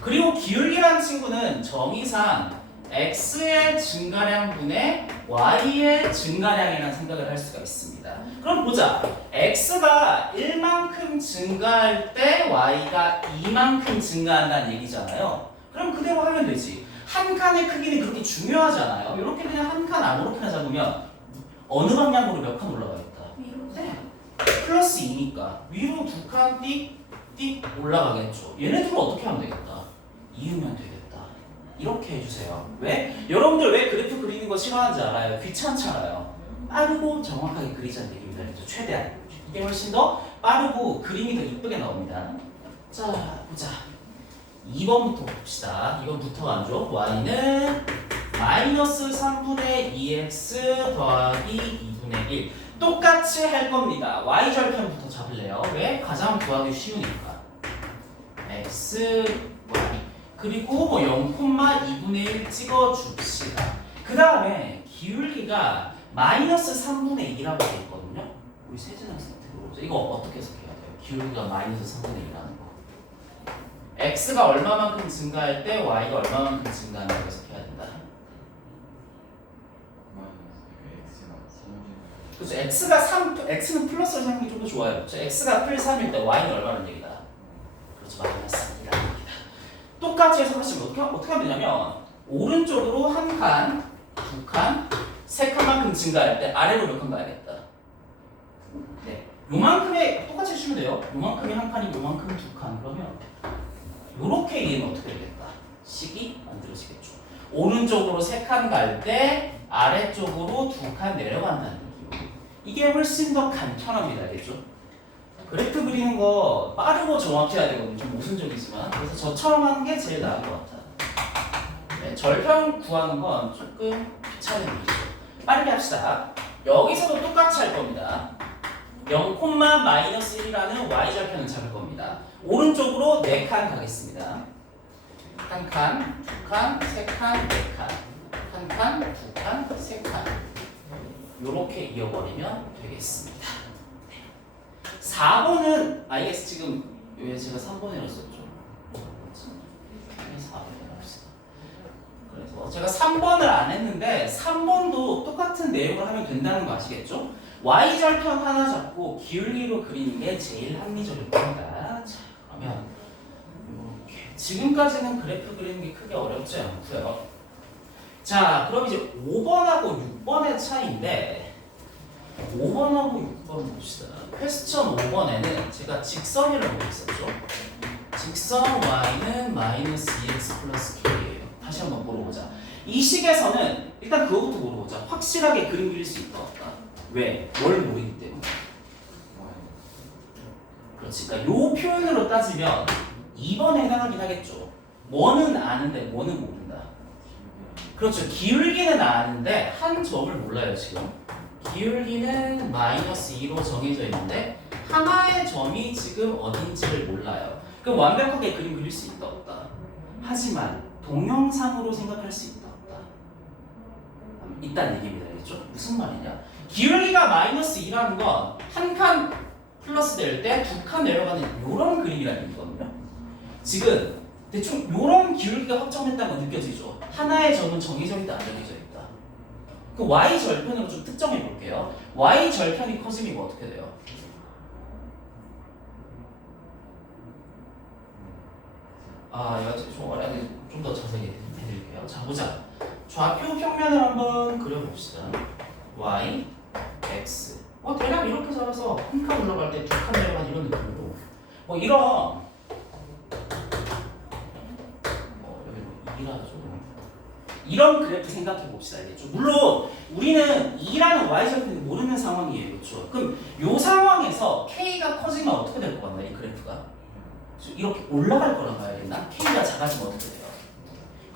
그리고 기울기라는 친구는 정의상 x의 증가량분의 y의 증가량이라는 생각을 할 수가 있습니다. 그럼 보자. x가 1만큼 증가할 때 y가 2만큼 증가한다는 얘기잖아요. 그럼 그대로 하면 되지. 한 칸의 크기는 그렇게 중요하지 않아요. 이렇게 그냥 한 칸 아무렇게나 잡으면 어느 방향으로 몇 칸 올라가겠다? 위로. 네. 플러스 2니까 위로 두 칸 띡 올라가겠죠. 얘네들은 어떻게 하면 되겠다? 이으면 되겠다. 이렇게 해주세요. 왜? 여러분들 왜 그래프 그리는 거 싫어하는지 알아요? 귀찮잖아요. 빠르고 정확하게 그리자는 얘기입니다. 최대한. 이게 훨씬 더 빠르고 그림이 더 이쁘게 나옵니다. 자, 보자. 2번부터 봅시다. 2번부터가 안 좋아. y는 마이너스 3분의 2x 더하기 2분의 1. 똑같이 할 겁니다. y절편부터 잡을래요. 왜? 가장 구하기 쉬우니까. x, y. 그리고 뭐 0,2분의 1 찍어줍시다. 그 다음에 기울기가 마이너스 3분의 2라고 되어 있거든요. 우리 세진 학생 물어보죠. 이거 어떻게 해석해야 돼요? 기울기가 마이너스 3분의 1이라는 거. x가 얼마만큼 증가할 때 y가 얼마만큼 증가하는 거 해석해야 된다. 그렇죠. x는 플러스를 생각하는 게 좀 더 좋아요. 그렇죠. x가 플 3일 때 y는 얼마라는 얘기다. 그렇죠. 마이너스 3이라는 얘기다. 똑같이 해석하시면 어떻게 하면 되냐면 오른쪽으로 한 칸, 두 칸, 세 칸만큼 증가할 때 아래로 몇 칸 가야겠다. 네. 요만큼의 똑같이 해주시면 돼요. 요만큼이 한 칸이 요만큼 두 칸. 그러면 요렇게 이해는 어떻게 되겠다. 식이 만들어지겠죠. 오른쪽으로 세 칸 갈 때 아래쪽으로 두 칸 내려간다는 느낌. 이게 훨씬 더 간편합니다. 알겠죠? 그래프 그리는 거 빠르고 정확해야 되거든요. 좀 모순적이지만. 그래서 저처럼 하는 게 제일 나은 것 같아요. 네, 절편 구하는 건 조금 귀찮은 일이죠. 빠르게 합시다. 여기서도 똑같이 할 겁니다. 0,-1이라는 y절편을 잡을 겁니다. 오른쪽으로 4칸 가겠습니다. 한 칸, 두 칸, 세 칸, 네 칸. 한 칸, 두 칸, 세 칸. 요렇게 이어버리면 되겠습니다. 4번은 IS 지금 왜 제가 3번이라고 썼죠? 4번이라고 합시다. 그래서 제가 3번을 안 했는데 3번도 똑같은 내용을 하면 된다는 거 아시겠죠? y절편 하나 잡고 기울기로 그리는 게 제일 합리적일 겁니다. 자, 그러면 이렇게 지금까지는 그래프 그리는 게 크게 어렵지 않고요. 자, 그럼 이제 5번하고 6번의 차이인데 5번하고 6번 봅시다. 퀘스천 5번에는 제가 직선이라고 했었죠. 직선 y는 마이너스 2x 플러스 k예요. 다시 한번 물어보자. 이 식에서는 일단 그거부터 물어보자. 확실하게 그림 그릴 수 있다 없다. 왜? 뭘 모르기 때문에. 그렇지. 그러니까 요 표현으로 따지면 2번에 해당하긴 하겠죠. 뭐는 아는데 뭐는 모른다. 그렇죠. 기울기는 아는데 한 점을 몰라요 지금. 기울기는 마이너스 2로 정해져 있는데 하나의 점이 지금 어딘지를 몰라요. 그럼 완벽하게 그림 그릴 수 있다 없다. 하지만 동영상으로 생각할 수 있다 없다. 있다는 얘기입니다. 알겠죠? 무슨 말이냐? 기울기가 마이너스 2라는 건 한 칸 플러스 될 때 두 칸 내려가는 이런 그림이라는 얘기거든요. 지금 대충 이런 기울기가 확정됐다는 건 느껴지죠? 하나의 점은 정해져 있다 안 정해져 있다. 그 y절편으로 좀 특정해 볼게요. y절편이 커지면 이거 어떻게 돼요? 이거 좀 어려운데 좀 더 자세히 해드릴게요. 자, 보자. 좌표 평면을 한번 그려봅시다. y, x. 대략 이렇게 잡아서 한 칸 올라갈 때 두 칸 내려간 이런 느낌으로. 이런. 여기 2라죠. 이런 그래프 생각해 봅시다. 알겠죠? 물론 우리는 2라는 y절편을 모르는 상황이에요. 그렇죠? 그럼 이 상황에서 k가 커지면 어떻게 될 것 같나? 이 그래프가 이렇게 올라갈 거라 봐야겠나? k가 작아지면 어떻게 돼요?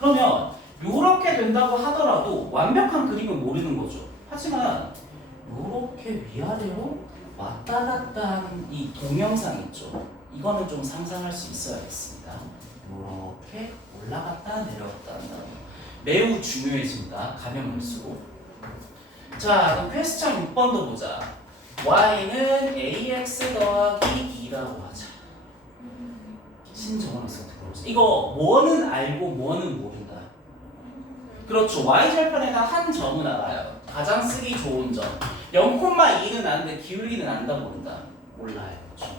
그러면 이렇게 된다고 하더라도 완벽한 그림은 모르는 거죠. 하지만 이렇게 위아래로 왔다 갔다 하는 이 동영상 있죠? 이거는 좀 상상할 수 있어야겠습니다. 이렇게 올라갔다 내려갔다 한다는 거. 매우 중요해집니다. 가면 갈수록. 자, 그럼 퀘스천 6번도 보자. y는 ax 더하기 2라고 하자. 신정원에서 어떻게 보자. 이거 뭐는 알고 뭐는 모른다. 그렇죠. y절편에다 한 점은 알아요. 가장 쓰기 좋은 점. 0,2는 아는데 기울기는 안다 모른다. 몰라요. 그렇죠.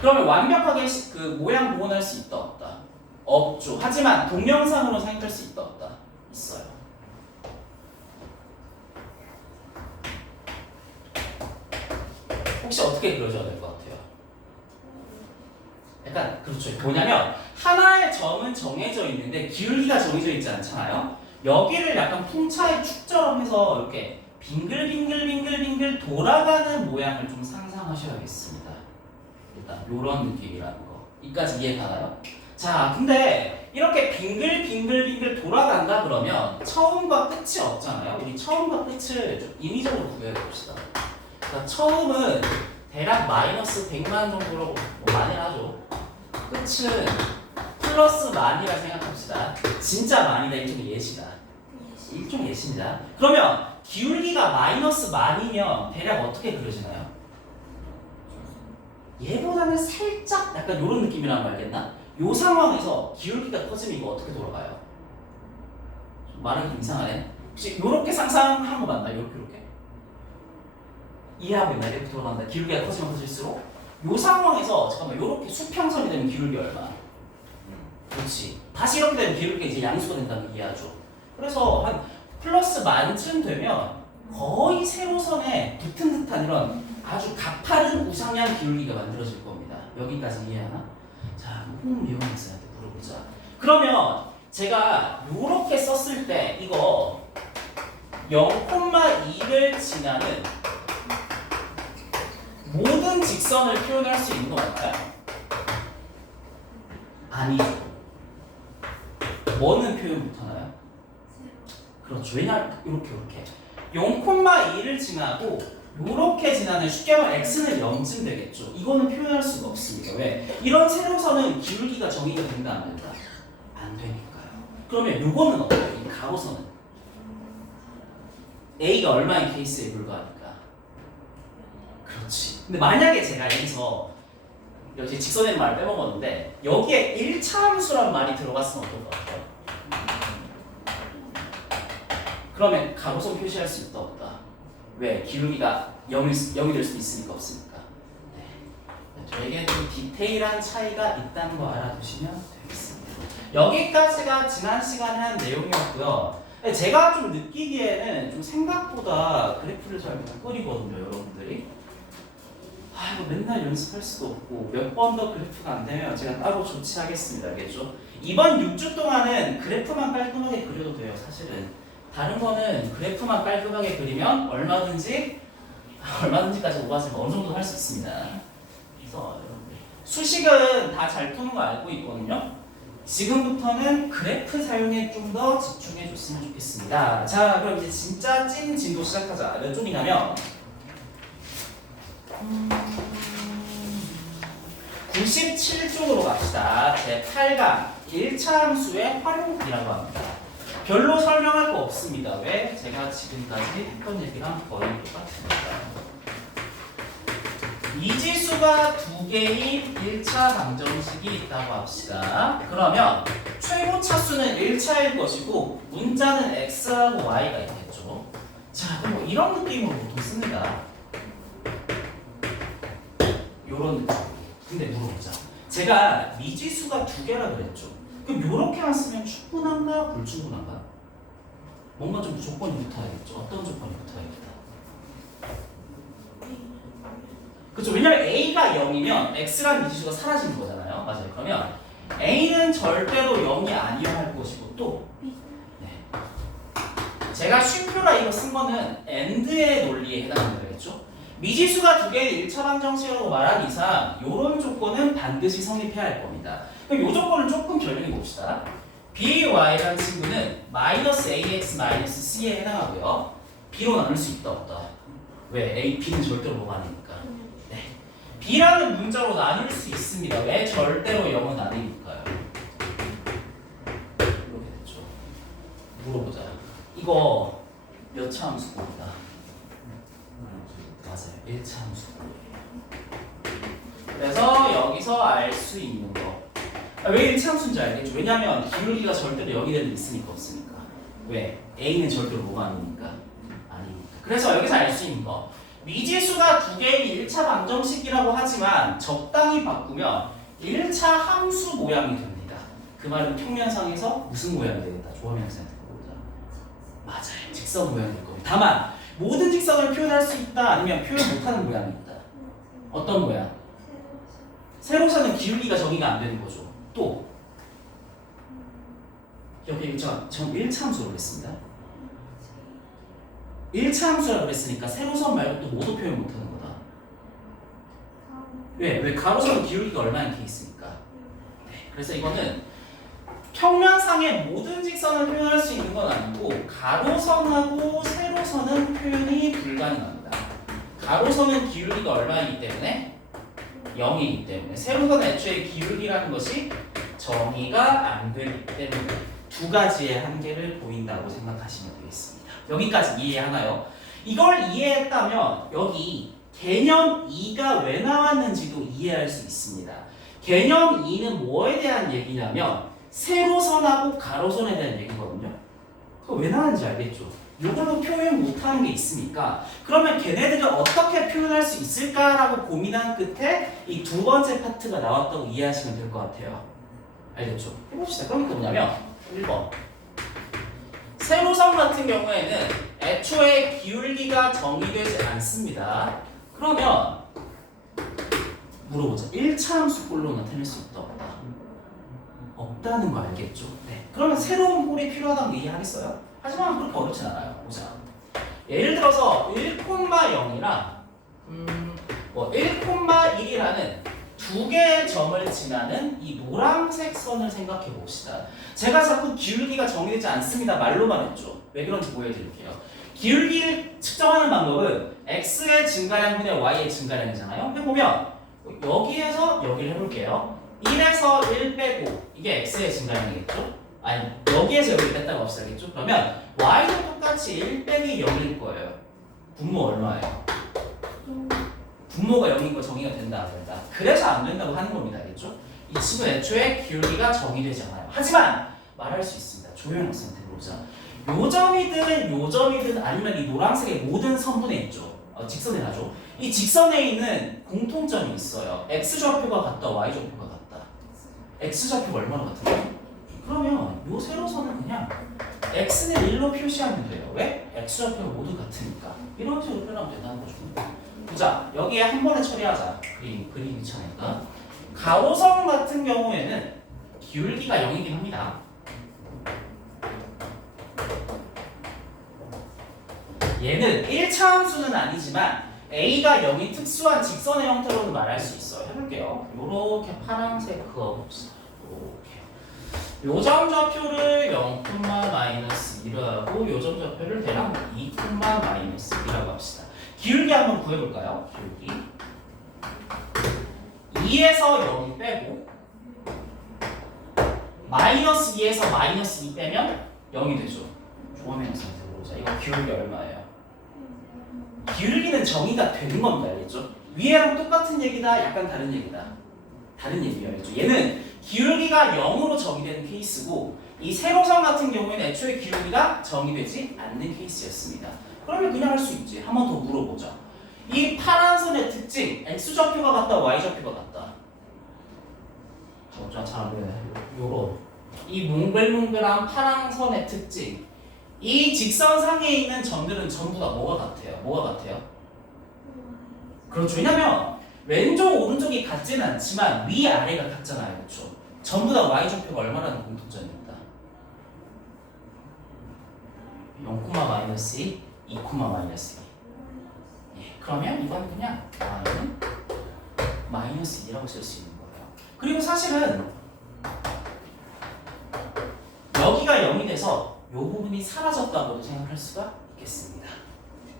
그러면 완벽하게 그 모양 구분할 수 있다 없다. 없죠. 하지만 동영상으로 생각할 수 있다 없다. 있어요. 혹시 어떻게 그려줘야 될 것 같아요? 약간 그렇죠. 뭐냐면 하나의 점은 정해져 있는데 기울기가 정해져 있지 않잖아요. 여기를 약간 풍차의 축처럼 해서 이렇게 빙글빙글 돌아가는 모양을 좀 상상하셔야겠습니다. 일단 이런 느낌이라는 거. 이까지 이해가나요? 자, 근데 이렇게 빙글빙글 돌아간다 그러면 처음과 끝이 없잖아요. 우리 처음과 끝을 좀 인위적으로 구해야 봅시다. 그러니까 처음은 대략 마이너스 100만 정도로 많이 하죠. 끝은 플러스 만이라 생각합시다. 진짜 만이다. 일종의 예시다. 일종의 예시입니다. 그러면 기울기가 마이너스 만이면 대략 어떻게 그려지나요? 얘보다는 살짝 약간 이런 느낌이란 거 알겠나? 요 상황에서 기울기가 커지면 이거 어떻게 돌아가요? 좀 말하기 좀 이상하네. 혹시 요렇게 상상한 거 맞나요? 요렇게 이해하고 있나요? 이렇게 돌아간다. 기울기가 커지면 커질수록 요 상황에서 잠깐만 요렇게 수평선이 되면 기울기 얼마? 그렇지. 다시 이렇게 되면 기울기가 이제 양수가 된다는 거 이해하죠. 그래서 한 플러스 만쯤 되면 거의 세로선에 붙은 듯한 이런 아주 가파른 우상향 기울기가 만들어질 겁니다. 여기까지 이해하나? 자, 이용학 선생님한테 물어보자. 그러면 제가 요렇게 썼을 때 이거 0,2를 지나는 모든 직선을 표현할 수 있는 거 맞나요? 아니죠. 뭐는 표현 못하나요? 그렇죠. 왜냐 이렇게 0,2를 지나고 이렇게 지나는 쉽게 말하면 x는 0쯤 되겠죠. 이거는 표현할 수가 없습니다. 왜? 이런 세로선은 기울기가 정의가 된다 안 된다? 안 되니까요. 그러면 요거는 어때요? 이 가로선은 a가 얼마인 케이스에 불과하니까. 그렇지. 근데 만약에 제가 여기서 여기 직선의 말을 빼먹었는데 여기에 1차 함수란 말이 들어갔으면 어떨 것 같아요? 그러면 가로선 표시할 수 있다 없다? 왜? 기울기가 0이 될 수도 있으니까 없으니까. 네. 되게 좀 디테일한 차이가 있다는 거 알아두시면 되겠습니다. 여기까지가 지난 시간에 한 내용이었고요. 제가 좀 느끼기에는 좀 생각보다 그래프를 잘 못 그리거든요, 여러분들이. 이거 맨날 연습할 수도 없고 몇 번 더 그래프가 안 되면 제가 따로 조치하겠습니다. 알겠죠? 이번 6주 동안은 그래프만 깔끔하게 그려도 돼요. 사실은 다른 거는 그래프만 깔끔하게 그리면 얼마든지까지 오가서 어느 정도 할 수 있습니다. 그래서 수식은 다 잘 푸는 거 알고 있거든요. 지금부터는 그래프 사용에 좀 더 집중해 줬으면 좋겠습니다. 자, 그럼 이제 진짜 찐 진도 시작하자. 몇 쪽이냐면 97쪽으로 갑시다. 제 8강 1차 함수의 활용이라고 합니다. 별로 설명할 거 없습니다. 왜? 제가 지금까지 했던 얘기랑 거의 똑같습니다. 이지수가 두 개인 1차 방정식이 있다고 합시다. 그러면 최고 차수는 1차일 것이고 문자는 x하고 y가 있겠죠. 자, 그럼 이런 느낌으로 보통 씁니다. 요런 느낌. 근데 물어보자. 제가 미지수가 두 개라 그랬죠. 그럼 요렇게만 쓰면 충분한가 불충분한가? 뭔가 좀 조건이 붙어야겠죠. 어떤 조건이 붙어야겠다. 그렇죠. 왜냐면 a가 0이면 x라는 미지수가 사라지는 거잖아요. 맞아요. 그러면 a는 절대로 0이 아니어야 할 것이고 또 제가 쉼표라 이거 쓴 거는 AND의 논리에 해당하는 거겠죠. 미지수가 두 개의 1차 방정식이라고 말한 이상 이런 조건은 반드시 성립해야 할 겁니다. 그럼 이 조건을 조금 결정해 봅시다. by라는 친구는 -ax-c에 해당하고요. b로 나눌 수 있다 없다? 왜? a, b는 절대로 뭐가 아니니까. 네. b라는 문자로 나눌 수 있습니다. 왜? 절대로 0은 아니니까요. 이렇게 됐죠. 물어보자. 이거 몇 차 함수입니다. 맞아요. 1차 함수. 그래서 여기서 알 수 있는 거. 왜 1차 함수인지 알겠죠? 왜냐하면 기울기가 절대로 0이 되는 데 있으니까 없으니까. 왜? a는 절대로 뭐가 아니니까? 아니니까. 그래서 여기서 알 수 있는 거. 미지수가 두 개인 1차 방정식이라고 하지만 적당히 바꾸면 1차 함수 모양이 됩니다. 그 말은 평면상에서 무슨 모양이 되겠다? 조합형상한테 보자. 맞아요. 직선 모양이 될 겁니다. 다만 모든 직선을 표현할 수 있다 아니면 표현 못하는 모양이 있다. 어떤 모양? 세로선은 기울기가 정의가 안 되는 거죠. 또 여기 전 1차 함수로 했습니다. 1차 함수라고 그랬으니까 세로선 말고 또 모두 표현 못하는 거다. 왜? 왜 가로선은 기울기가 얼마나 케이스니까. 네. 그래서 이거는 평면상의 모든 직선을 표현할 수 있는 건 아니고 가로선하고 세로선은 표현이 불가능합니다. 가로선은 기울기가 얼마이기 때문에 0이기 때문에 세로선 애초에 기울기라는 것이 정의가 안 되기 때문에 두 가지의 한계를 보인다고 생각하시면 되겠습니다. 여기까지 이해하나요? 이걸 이해했다면 여기 개념 2가 왜 나왔는지도 이해할 수 있습니다. 개념 2는 뭐에 대한 얘기냐면 세로선하고 가로선에 대한 얘기거든요. 그거 왜 나왔는지 알겠죠? 이걸로 표현 못하는 게 있으니까 그러면 걔네들을 어떻게 표현할 수 있을까라고 고민한 끝에 이 두 번째 파트가 나왔다고 이해하시면 될 것 같아요. 알겠죠? 해봅시다. 그럼 뭐냐면 1번 세로선 같은 경우에는 애초에 기울기가 정의되지 않습니다. 그러면 물어보자. 1차 함수꼴로 나타낼 수 있다 없다? 없다는 거 알겠죠? 네. 그러면 새로운 꼴이 필요하다는 거 이해하겠어요? 하지만 그렇게 어렵진 않아요. 보자. 예를 들어서 1,0이랑 1,1이라는 두 개의 점을 지나는 이 노란색 선을 생각해 봅시다. 제가 자꾸 기울기가 정해지지 않습니다. 말로만 했죠. 왜 그런지 보여드릴게요. 기울기를 측정하는 방법은 x의 증가량분의 y의 증가량이잖아요. 해보면 여기에서 여기를 해볼게요. 1에서 1 빼고 이게 x의 증가량이겠죠? 아니 여기에서 여기를 뺐다고 합시다겠죠? 그러면 y도 똑같이 1 빼기 0일 거예요. 분모 얼마예요? 분모가 0인 거 정의가 된다 안 된다. 그래서 안 된다고 하는 겁니다. 알겠죠? 이 식은 애초에 기울기가 정의되지 않아요. 하지만 말할 수 있습니다. 조용 학생한테 물어보자. 요점이든 아니면 이 노란색의 모든 선분에 있죠. 직선에 나죠. 이 직선에 있는 공통점이 있어요. x좌표가 같다, y좌표가 같다. x좌표가 얼마나 같은가요? 그러면 요 세로선은 그냥 x는 1로 표시하면 돼요. 왜? x좌표가 모두 같으니까. 이런 식으로 표현하면 된다는 거죠. 보자. 여기에 한 번에 처리하자. 그림 귀찮으니까. 가로선 같은 경우에는 기울기가 0이긴 합니다. 얘는 1차 함수는 아니지만 a가 0인 특수한 직선의 형태로는 말할 수 있어요. 해볼게요. 요렇게 파란색 그어봅시다. 요렇게. 요점 좌표를 0,-1로 하고 요점 좌표를 대략 2,-1이라고 합시다. 기울기 한번 구해볼까요? 기울기 2에서 0 빼고 마이너스 2에서 마이너스 2 빼면 0이 되죠. 조합의 형상한테 보자. 이거 기울기 얼마예요? 기울기는 정의가 되는 겁니다. 알겠죠? 위에랑 똑같은 얘기다, 약간 다른 얘기다. 다른 얘기예요. 알겠죠? 얘는 기울기가 0으로 정의되는 케이스고 이 세로선 같은 경우에는 애초에 기울기가 정의되지 않는 케이스였습니다. 그러면 그냥 할 수 있지. 한 번 더 물어보자. 이 파란 선의 특징, x좌표가 같다, y좌표가 같다. 잘안 보이네. 요런 이 몽글몽글한 파란 선의 특징. 이 직선상에 있는 점들은 전부 다 뭐가 같아요? 뭐가 같아요? 그렇죠. 왜냐면 왼쪽 오른쪽이 같지는 않지만 위아래가 같잖아요. 그렇죠. 전부 다 y좌표가 얼마라는 공통점입니다. 0,-2, 2,-2. 예, 그러면 이건 그냥 y는 -2라고 쓸 수 있는 거예요. 그리고 사실은 여기가 0이 돼서 이 부분이 사라졌다고도 생각할 수가 있겠습니다.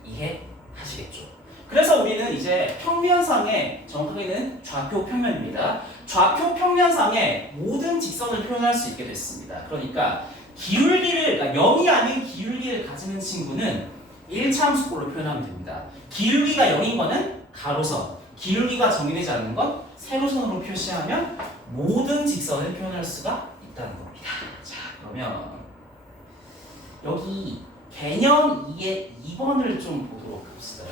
이해하시겠죠? 그래서 우리는 이제 평면상에 정확하게는 좌표 평면입니다. 좌표 평면상에 모든 직선을 표현할 수 있게 됐습니다. 그러니까 기울기를, 그러니까 0이 아닌 기울기를 가지는 친구는 1차 함수꼴로 표현하면 됩니다. 기울기가 0인 거는 가로선, 기울기가 정의되지 않는 건 세로선으로 표시하면 모든 직선을 표현할 수가 있다는 겁니다. 자, 그러면 여기 개념 2의 2번을 좀 보도록 합시다.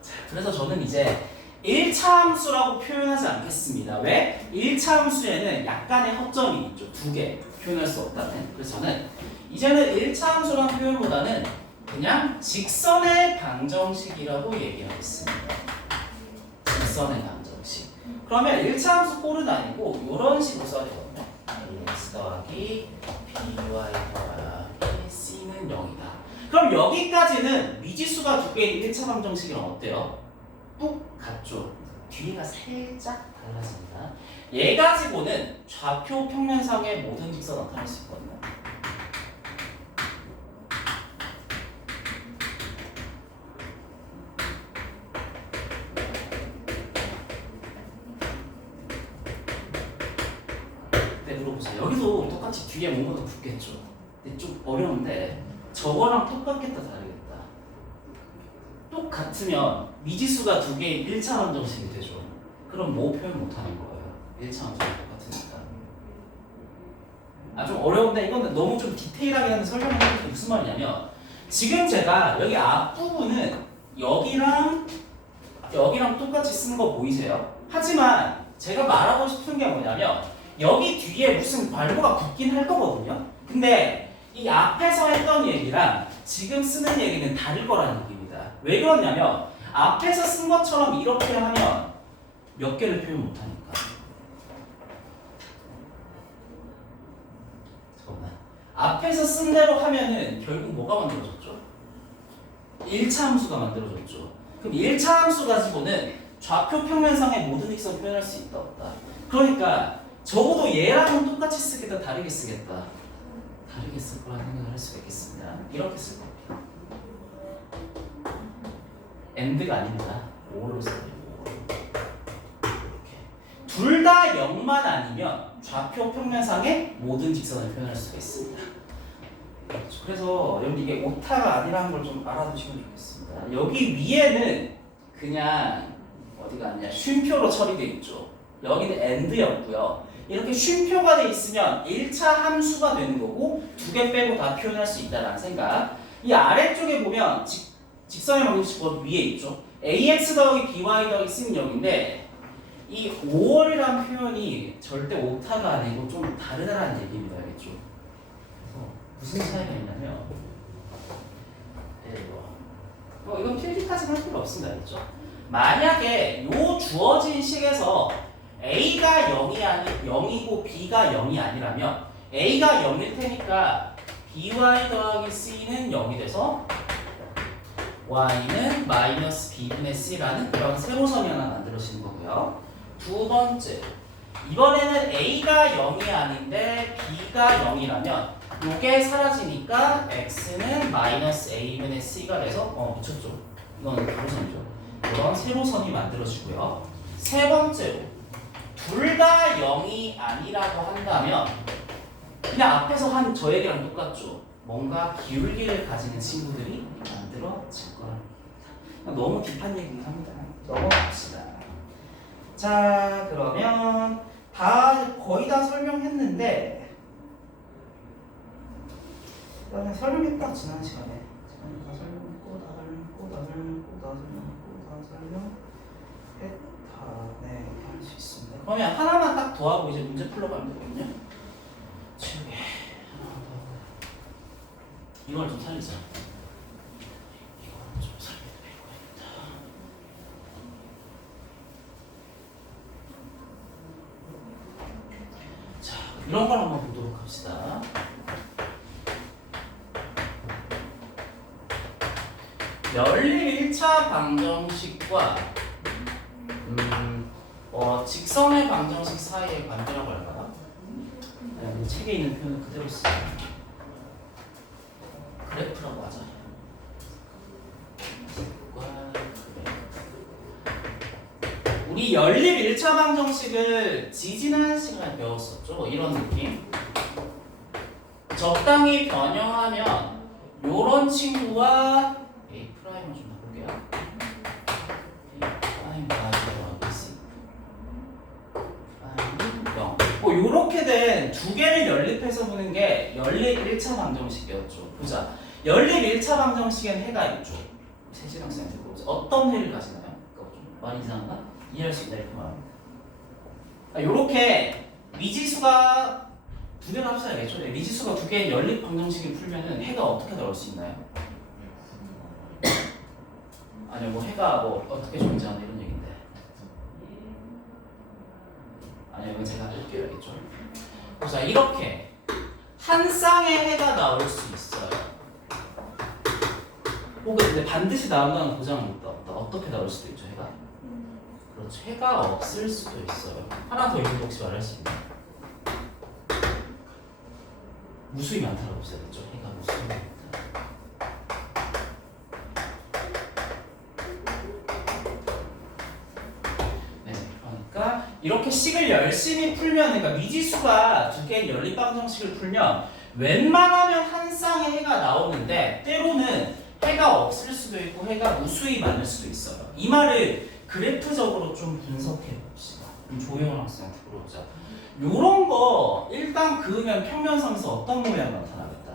자, 그래서 저는 이제 1차 함수라고 표현하지 않겠습니다. 왜? 1차 함수에는 약간의 허점이 있죠. 두 개 표현할 수 없다는. 그래서 저는 이제는 1차 함수라는 표현보다는 그냥 직선의 방정식이라고 얘기하겠습니다. 직선의 방정식. 그러면 1차 함수 꼴은 아니고 이런 식으로 써야 되거든요. x 더하기 by 더하기 c는 0이다. 그럼 여기까지는 미지수가 두 개인 1차 방정식이랑 어때요? 뚝 같죠? 뒤가 살짝 달라집니다. 얘 가지고는 좌표 평면상의 모든 직선 나타낼 수 있거든요. 물어보세요. 여기도 똑같이 뒤에 뭔가가 붙겠죠. 근데 좀 어려운데 저거랑 똑같겠다 다르겠다. 똑같으면 미지수가 두 개의 1차 함정식이 되죠. 그럼 뭐 표현 못하는 거예요. 1차 함정이 똑같으니까. 좀 어려운데 이건 너무 좀 디테일하게 하는 설명을 해드릴게. 무슨 말이냐면 지금 제가 여기 앞부분은 여기랑 똑같이 쓰는 거 보이세요? 하지만 제가 말하고 싶은 게 뭐냐면 여기 뒤에 무슨 괄호가 붙긴 할 거거든요. 근데 이 앞에서 했던 얘기랑 지금 쓰는 얘기는 다를 거라는 얘기입니다. 왜 그러냐면 앞에서 쓴 것처럼 이렇게 하면 몇 개를 표현 못하니까. 잠깐만. 앞에서 쓴 대로 하면은 결국 뭐가 만들어졌죠? 1차 함수가 만들어졌죠. 그럼 1차 함수 가지고는 좌표 평면상의 모든 익선 표현할 수 있다 없다. 그러니까 적어도 얘랑은 똑같이 쓰겠다 다르게 쓰겠다. 다르게 쓸 거라는 생각을 할 수가 있겠습니다. 이렇게 쓸 겁니다. AND가 아닙니다. OR로 써요. 둘 다 0만 아니면 좌표 평면상의 모든 직선을 표현할 수가 있습니다. 그래서 여러분 이게 오타가 아니라는 걸 좀 알아두시면 좋겠습니다. 여기 위에는 그냥 어디가 아니냐 쉼표로 처리되어 있죠. 여기는 AND였고요. 이렇게 쉼표가 돼 있으면 1차 함수가 되는 거고 두 개 빼고 다 표현할 수 있다는 생각. 이 아래쪽에 보면 직선의 방정식 위에 있죠. ax 더하기 by 더하기 c는 여기인데 이 5월이라는 표현이 절대 오타가 아니고 좀 다르다는 얘기입니다. 알겠죠? 그래서 무슨 차이가 있냐면 이건 필기까지 할 필요 없습니다. 알겠죠? 만약에 요 주어진 식에서 A가 0이고 B가 0이 아니라면 A가 0일 테니까 by 더하기 c는 0이 돼서 y는 마이너스 b분의 c라는 그런 세로선이 하나 만들어지는 거고요. 두 번째, 이번에는 A가 0이 아닌데 B가 0이라면 요게 사라지니까 x는 마이너스 a분의 c가 돼서 미쳤죠. 이건 가로선이죠. 이런 세로선이 만들어지고요. 세 번째로 둘 다 0이 아니라고 한다면 그냥 앞에서 한 저 얘기랑 똑같죠. 뭔가 기울기를 가지는 친구들이 만들어질 거랍니다. 너무 딥한 얘기긴 합니다. 넘어갑시다. 자, 그러면 거의 다 설명했는데 설명했다 지난 시간에 다 설명했고 다 설명했다. 네, 할 수 있습니다. 그러면 하나만 딱 더 하고 이제 문제 풀러가면 되거든요. 이걸 좀 살리자. 이걸 좀 살려야겠다. 자, 이런 걸 한번 보도록 합시다. 연립 1차 방정식과 직선의 방정식 사이의 관계라고 할까요? 네, 책에 있는 표현을 그대로 쓰죠. 그래프라고 하죠. 우리 연립 1차 방정식을 지지난 시간에 배웠었죠. 이런 느낌. 적당히 변형하면 요런 친구와 A 프라임을 좀 바꿀게요. A 프라임 가지고 있습니다. 프라임 0. 요렇게 된 두 개를 연립해서 보는 게 연립 1차 방정식이었죠. 보자. 연립 1차 방정식엔 해가 있죠. 세시랑 쌤한테 보자. 어떤 해를 가지나요? 그거 좀 많이 이상한가? 이해할 수 있다 이렇게 말합니다. 요렇게 미지수가 두 개를 합쳐야겠죠. 미지수가 두 개의 연립 방정식을 풀면은 해가 어떻게 나올 수 있나요? 아니요, 뭐 해가 뭐 어떻게 존재하는 이런 얘기인데. 아니요, 이건 제가 해볼게요. 자, 이렇게 한 쌍의 해가 나올 수 있어요. 근데 반드시 나온다는 보장은 없다. 어떻게 나올 수도 있죠, 해가? 그렇죠, 해가 없을 수도 있어요. 하나 더 있는 거 혹시 말할 수 있나요? 무수히 많다고 없어야겠죠. 해가 무수히 많다. 네, 그러니까 이렇게 식을 열심히 풀면, 그러니까 미지수가 두 개의 연립방정식을 풀면 웬만하면 한 쌍의 해가 나오는데 때로는 해가 없을 수도 있고 해가 무수히 많을 수도 있어요. 이 말을 그래프적으로 좀 분석해 봅시다. 조용한 학생한테 물어보자. 요런 거 일단 그으면 평면상에서 어떤 모양 나타나겠다.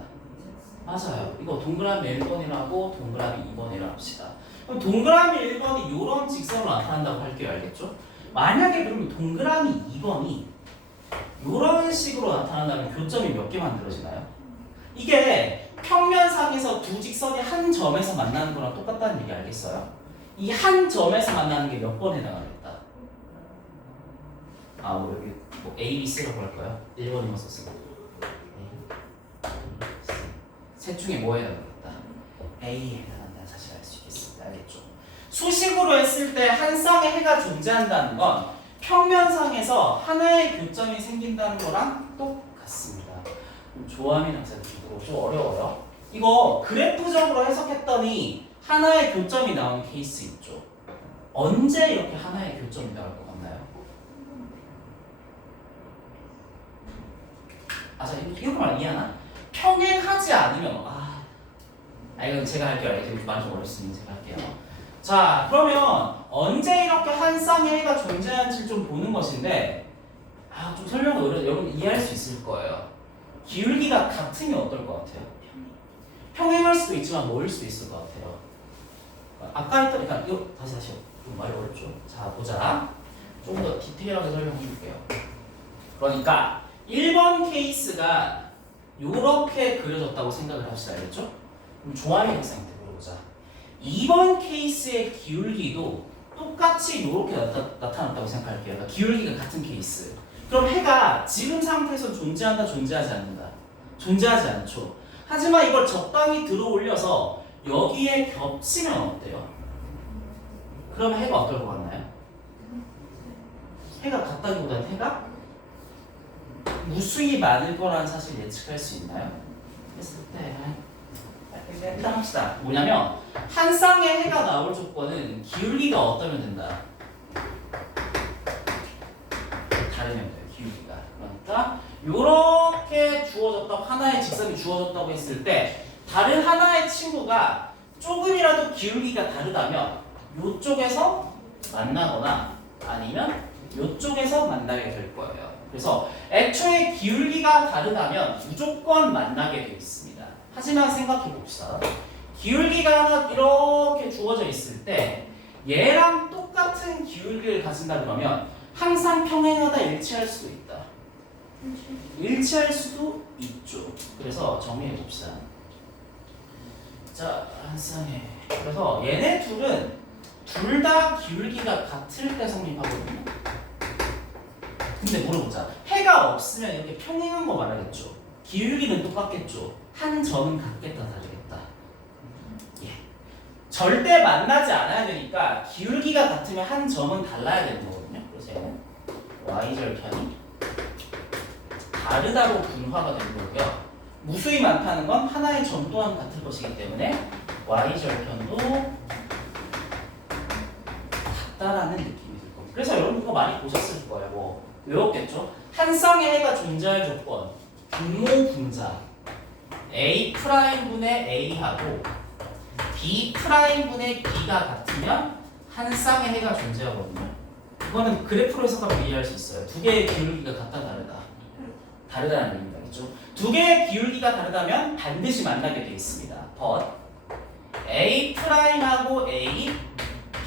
맞아요. 이거 동그라미 1번이라고 동그라미 2번이라고 합시다. 그럼 동그라미 1번이 요런 직선으로 나타난다고 할게요. 알겠죠? 만약에 그러면 동그라미 2번이 요런 식으로 나타난다면 교점이 몇 개 만들어지나요? 이게 평면상에서 두 직선이 한 점에서 만나는 거랑 똑같다는 얘기 알겠어요? 이 한 점에서 만나는 게 몇 번 해당하겠다. 아, 뭐 여기 뭐 A, B, C라고 할까요? 1번이면 썼으니까 셋 중에 뭐에 해당하겠다? A에 해당한다는 사실을 알 수 있겠습니다. 알겠죠? 수식으로 했을 때 한 쌍의 해가 존재한다는 건 평면상에서 하나의 교점이 생긴다는 거랑 똑같습니다. 조함이 남자들도 좀 어려워요. 이거 그래프적으로 해석했더니 하나의 교점이 나오는 케이스 있죠. 언제 이렇게 하나의 교점이 나올 것 같나요? 아, 자, 이렇게 말 이해하나? 평행하지 않으면 이건 제가 할게요. 이거 많이 좀 어렵으니 제가 할게요. 자, 그러면 언제 이렇게 한 쌍의 해가 존재하는지 좀 보는 것인데 좀 설명을 어려워. 여러분 이해할 수 있을 거예요. 기울기가 같으면 어떨 것 같아요? 평행할 수도 있지만 모일 수도 있을 것 같아요. 아까 했던, 그러니까 이거 다시 좀 말이 어렵죠. 자, 보자. 좀 더 디테일하게 설명해 줄게요. 그러니까 1번 케이스가 이렇게 그려졌다고 생각을 합시다. 알겠죠? 그럼 조함이 학생한테 물어보자. 2번 케이스의 기울기도 똑같이 이렇게 나타났다고 생각할게요. 그러니까 기울기가 같은 케이스. 그럼 해가 지금 상태에서 존재한다, 존재하지 않는다? 존재하지 않죠. 하지만 이걸 적당히 들어올려서 여기에 겹치면 어때요? 그러면 해가 어떨 것 같나요? 해가 같다기보다는 해가 무수히 많을 거라는 사실 예측할 수 있나요? 했을 때 일단 합시다. 뭐냐면 한 쌍의 해가 나올 조건은 기울기가 어떠면 된다? 다르면 돼요. 기울기가. 그러니까 이렇게 주어졌다고 하나의 직선이 주어졌다고 했을 때 다른 하나의 친구가 조금이라도 기울기가 다르다면 이쪽에서 만나거나 아니면 이쪽에서 만나게 될 거예요. 그래서 애초에 기울기가 다르다면 무조건 만나게 되어 있습니다. 하지만 생각해 봅시다. 기울기가 하나 이렇게 주어져 있을 때 얘랑 똑같은 기울기를 가진다 그러면 항상 평행하다 일치할 수도 있다. 일치할 수도 있죠. 그래서 정리해 봅시다. 자, 한 쌍에. 그래서 얘네 둘은 둘 다 기울기가 같을 때 성립하거든요. 근데 물어보자. 해가 없으면 이렇게 평행한 거 말하겠죠. 기울기는 똑같겠죠. 한 점은 같겠다, 다르겠다. 예. 절대 만나지 않아야 되니까 기울기가 같으면 한 점은 달라야 되는 거거든요. 그래서 얘는 y절편이 다르다고 분화가 되는 거고요. 무수히 많다는 건 하나의 점 또한 같을 것이기 때문에 y절편도 같다라는 느낌이 들 겁니다. 그래서 여러분 이거 많이 보셨을 거예요. 뭐 외웠겠죠? 한 쌍의 해가 존재할 조건 분모 분자 A'분의 A하고 B'분의 B가 같으면 한 쌍의 해가 존재하거든요. 이거는 그래프로 해석하면 이해할 수 있어요. 두 개의 기울기가 같다 다르다. 다르다는 얘기입니다. 그렇죠? 두 개의 기울기가 다르다면 반드시 만나게 되어 있습니다. but A'하고 A,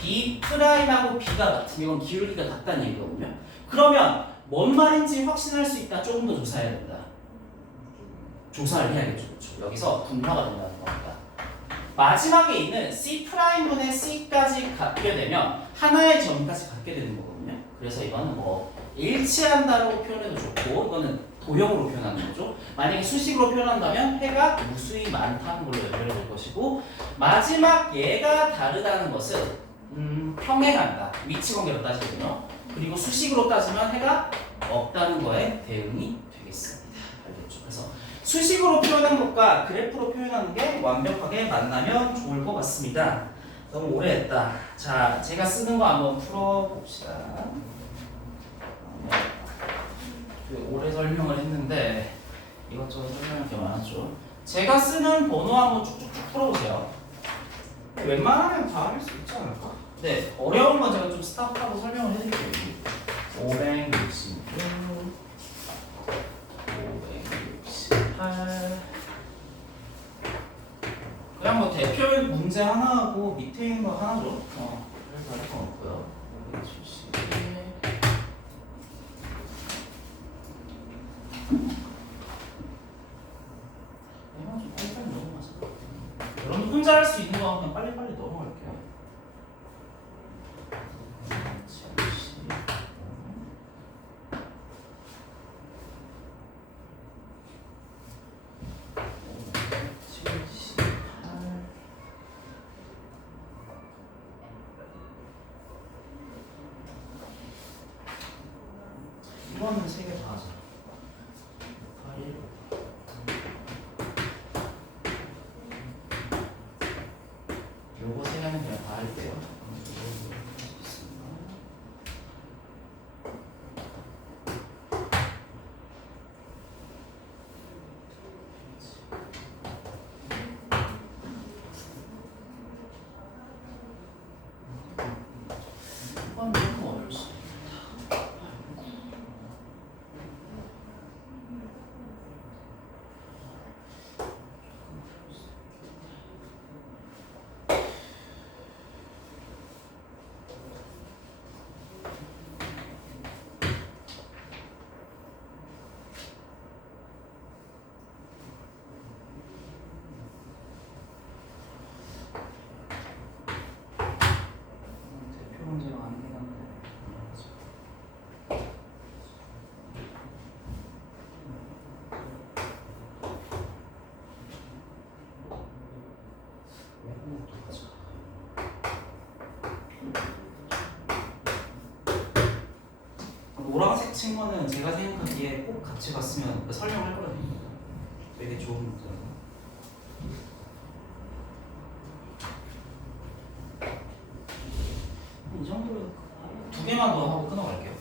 B'하고 B가 같으면 이건 기울기가 같다는 얘기거든요. 그러면 뭔 말인지 확신할 수 있다. 조금 더 조사해야 된다. 조사를 해야겠죠. 그렇죠? 여기서 분화가 된다는 겁니다. 마지막에 있는 C'분의 C까지 갖게 되면 하나의 점까지 갖게 되는 거거든요. 그래서 이거는 뭐 일치한다고 표현해도 좋고 이거는 도형으로 표현하는 거죠. 만약에 수식으로 표현한다면 해가 무수히 많다는 걸로 연결될 것이고 마지막 얘가 다르다는 것은 평행한다. 위치 관계로 따지면요. 그리고 수식으로 따지면 해가 없다는 거에 대응이 되겠습니다. 알겠죠? 그래서 수식으로 표현한 것과 그래프로 표현하는 게 완벽하게 만나면 좋을 것 같습니다. 너무 오래 했다. 자, 제가 쓰는 거 한번 풀어봅시다. 설명을 했는데 이것저것 설명할 게 많았죠. 제가 쓰는 번호 한번 쭉쭉쭉 풀어보세요. 웬만하면 다 할 수 있지 않을까? 네, 어려운 건 제가 좀 스탑하고 설명을 해드릴게요. 566, 568. 그냥 뭐 대표 문제 하나하고 밑에 있는 거 하나죠. 그래서 다를 건 없고요. 571. 이건 좀 빨리빨리 넘어가자. 여러분 혼자 할 수 있는 거 그냥 빨리빨리 넘어갈게요. 1번은 3개 다 하자. 81. 요거 3개는 그냥 다 할게요. 이건 조금 어려울 수 있다. 대표 문제가 아니긴 한데. 노란색 친구는 제가 생각하기에 꼭 같이 갔으면 설명할 거거든요. 되게 좋은 문제라서. 이 정도 2개만 더 하고 끊어갈게요.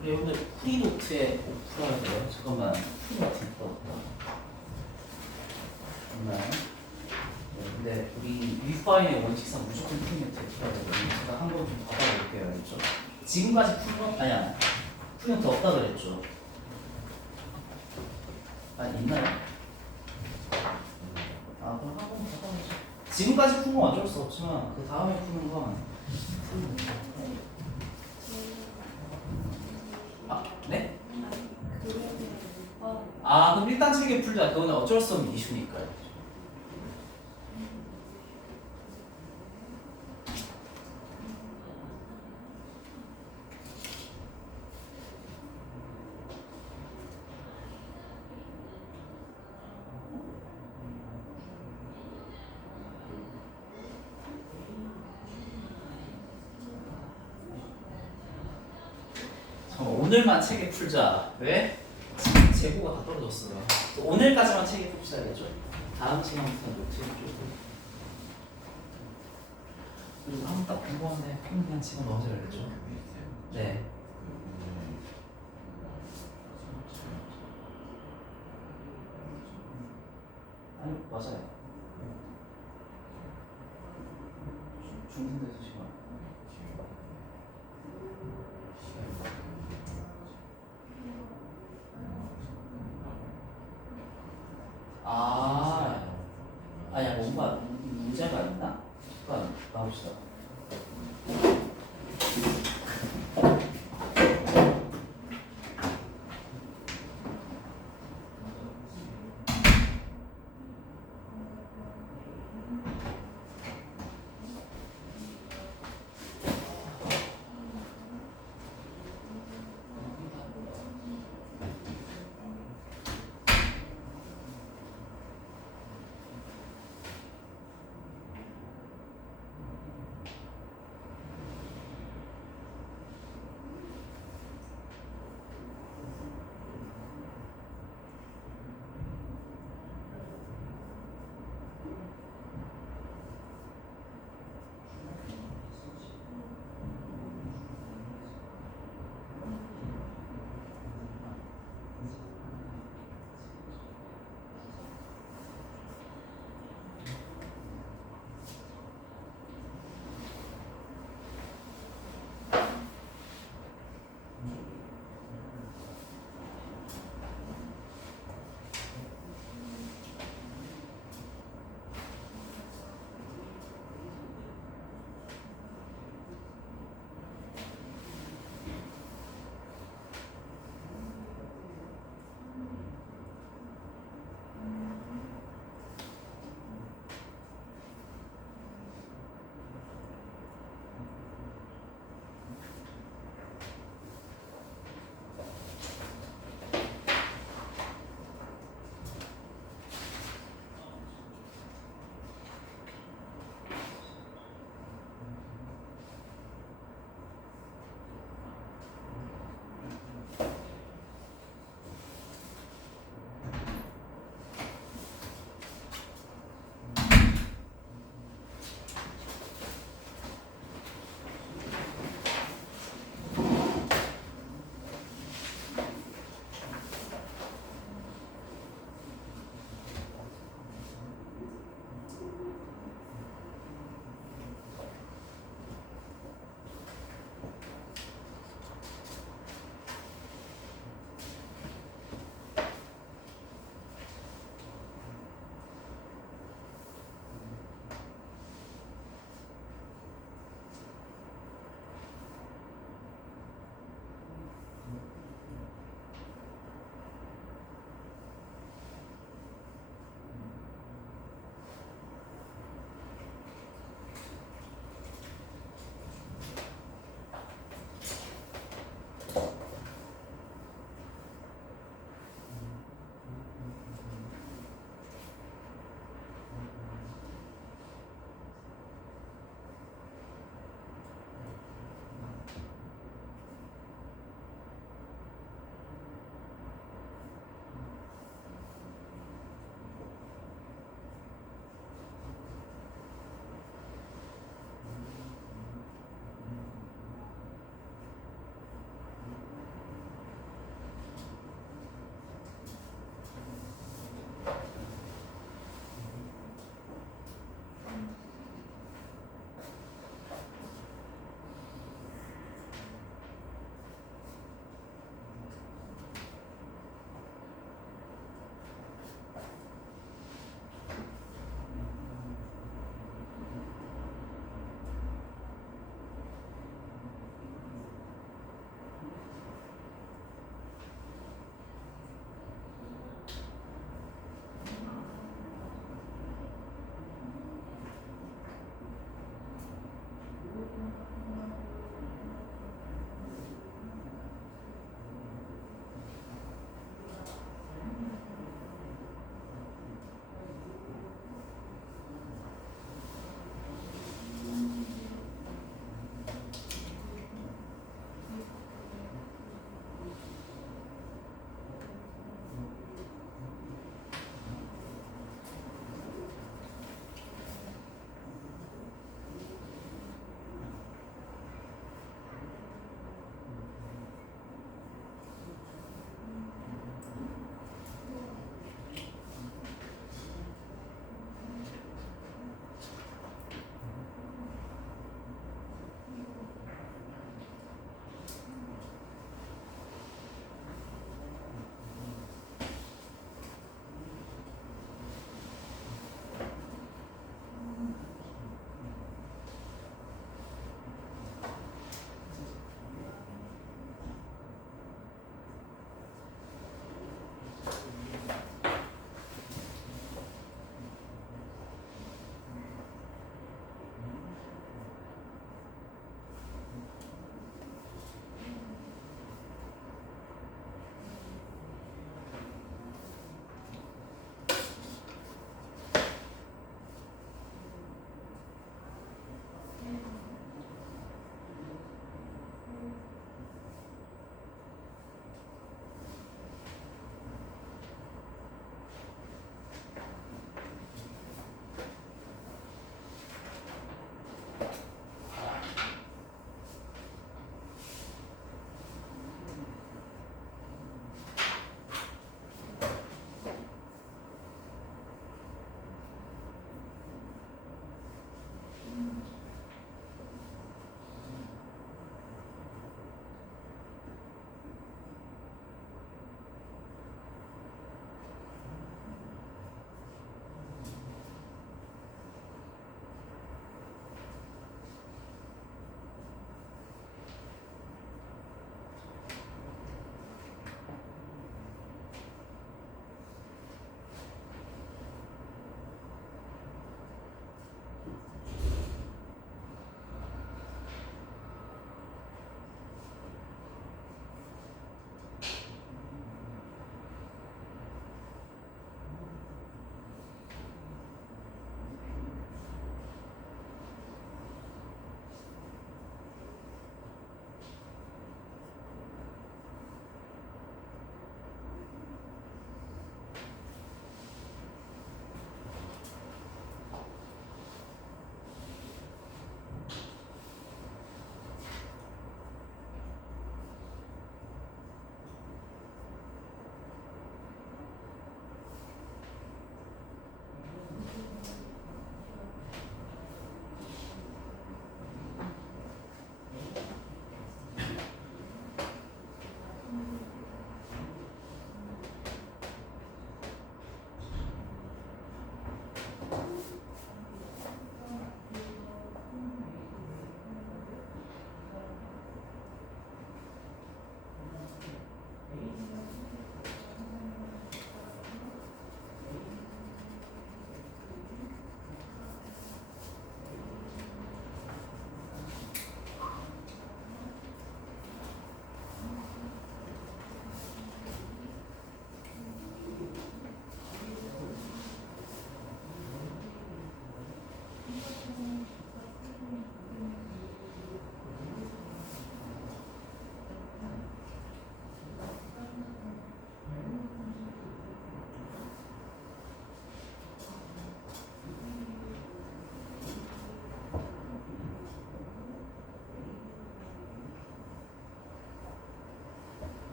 우리 오늘 프리노트에 꼭 풀어야 돼요. 잠깐만, 프리노트 있다. 정말. 네, 근데 우리 위파인의 원칙상 무조건 프리노트에 풀어야 돼요. 제가 한 번 좀 받아볼게요. 알겠죠? 지금까지 푼 건? 아니야. 프리노트 없다 그랬죠? 아니, 있나요? 아, 그럼 한 번 받아보죠. 지금까지 푼 건 어쩔 수 없지만, 그 다음에 푸는 건 프리노트. 네? 아, 그럼 일단 책에 풀자. 그거는 어쩔 수 없는 이슈니까요. 오늘만 책에 풀자. 왜? 지금 재고가 다 떨어졌어요. 오늘까지만 책에 풀자야죠. 다음 시간부터는 노트에 풀고. 그리고 한번 딱 공부하는데 그냥 집어 넣어줘야겠죠. 네. 아니 맞아요. 중등대에서 시간. 아니야 뭔가 문제가 있나? 잠깐 나봅시다.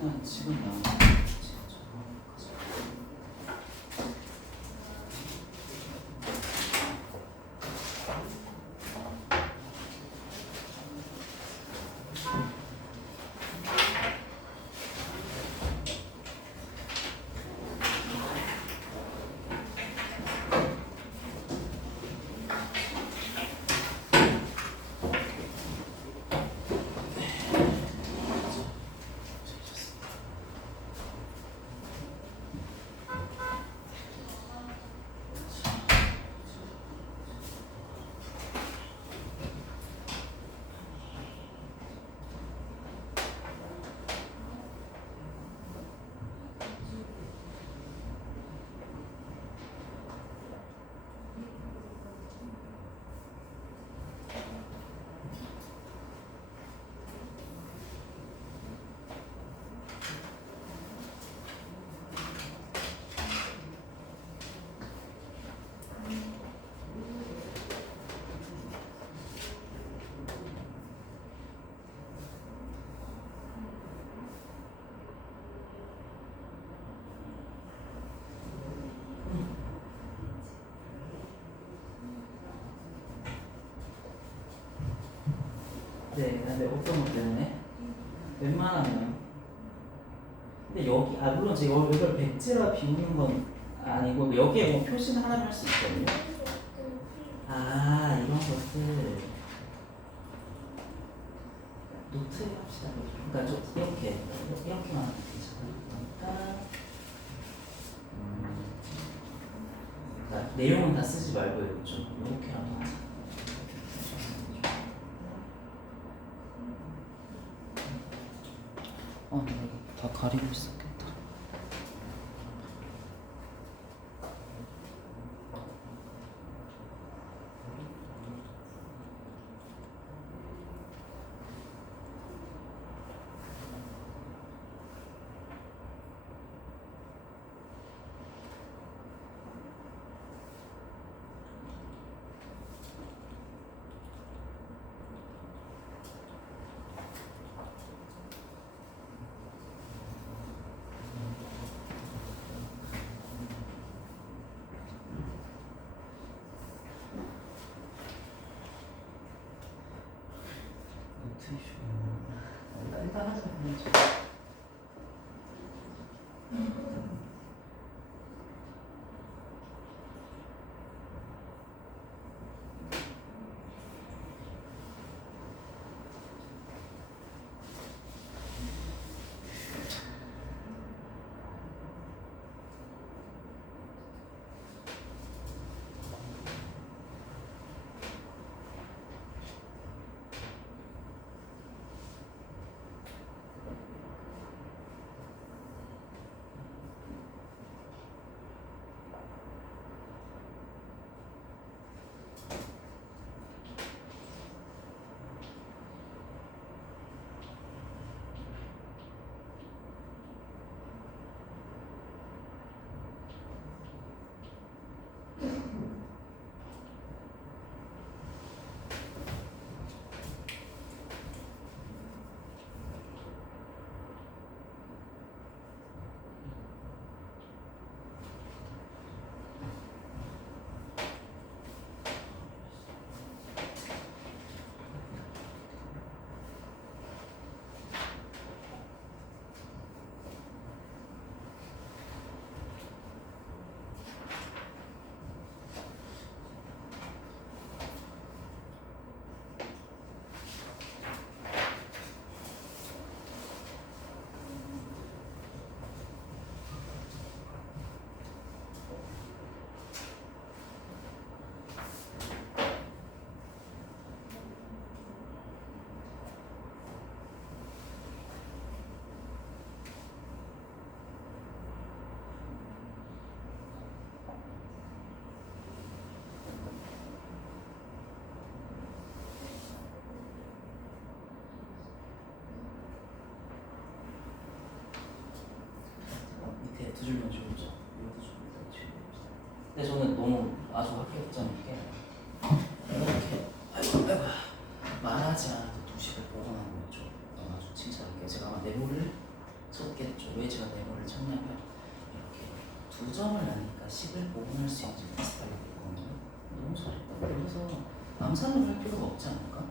일단 지금 네, 근데 어떤 것 때문에? 웬만하면. 근데 여기, 물론 제가 이걸 백지라 비우는 건 아니고, 여기에 뭐 표시는 하나를 할 수 있거든요. 이런 것들. 노트에 합시다. 그러니까 좀 이렇게만 하면 괜찮으니까. 그러니까 내용은 다 쓰지 말고, 좀, 이렇게라도 하자. 다 가리고 있었겠다. 일단 하자. 두 줄만 줄이죠. 이것도 줄이죠. 근데 저는 너무 아주 합격점인 게 이렇게 아이고 말하지 않아도 2시간 보관하는 거 좀 아주 칭찬할게요. 제가 아마 메모를 저 두 점을 나니까 10을 복원할 수 있는지 테스트하려고 했거든요. 너무 잘했다. 그래서 암산을 할 필요가 없지 않을까?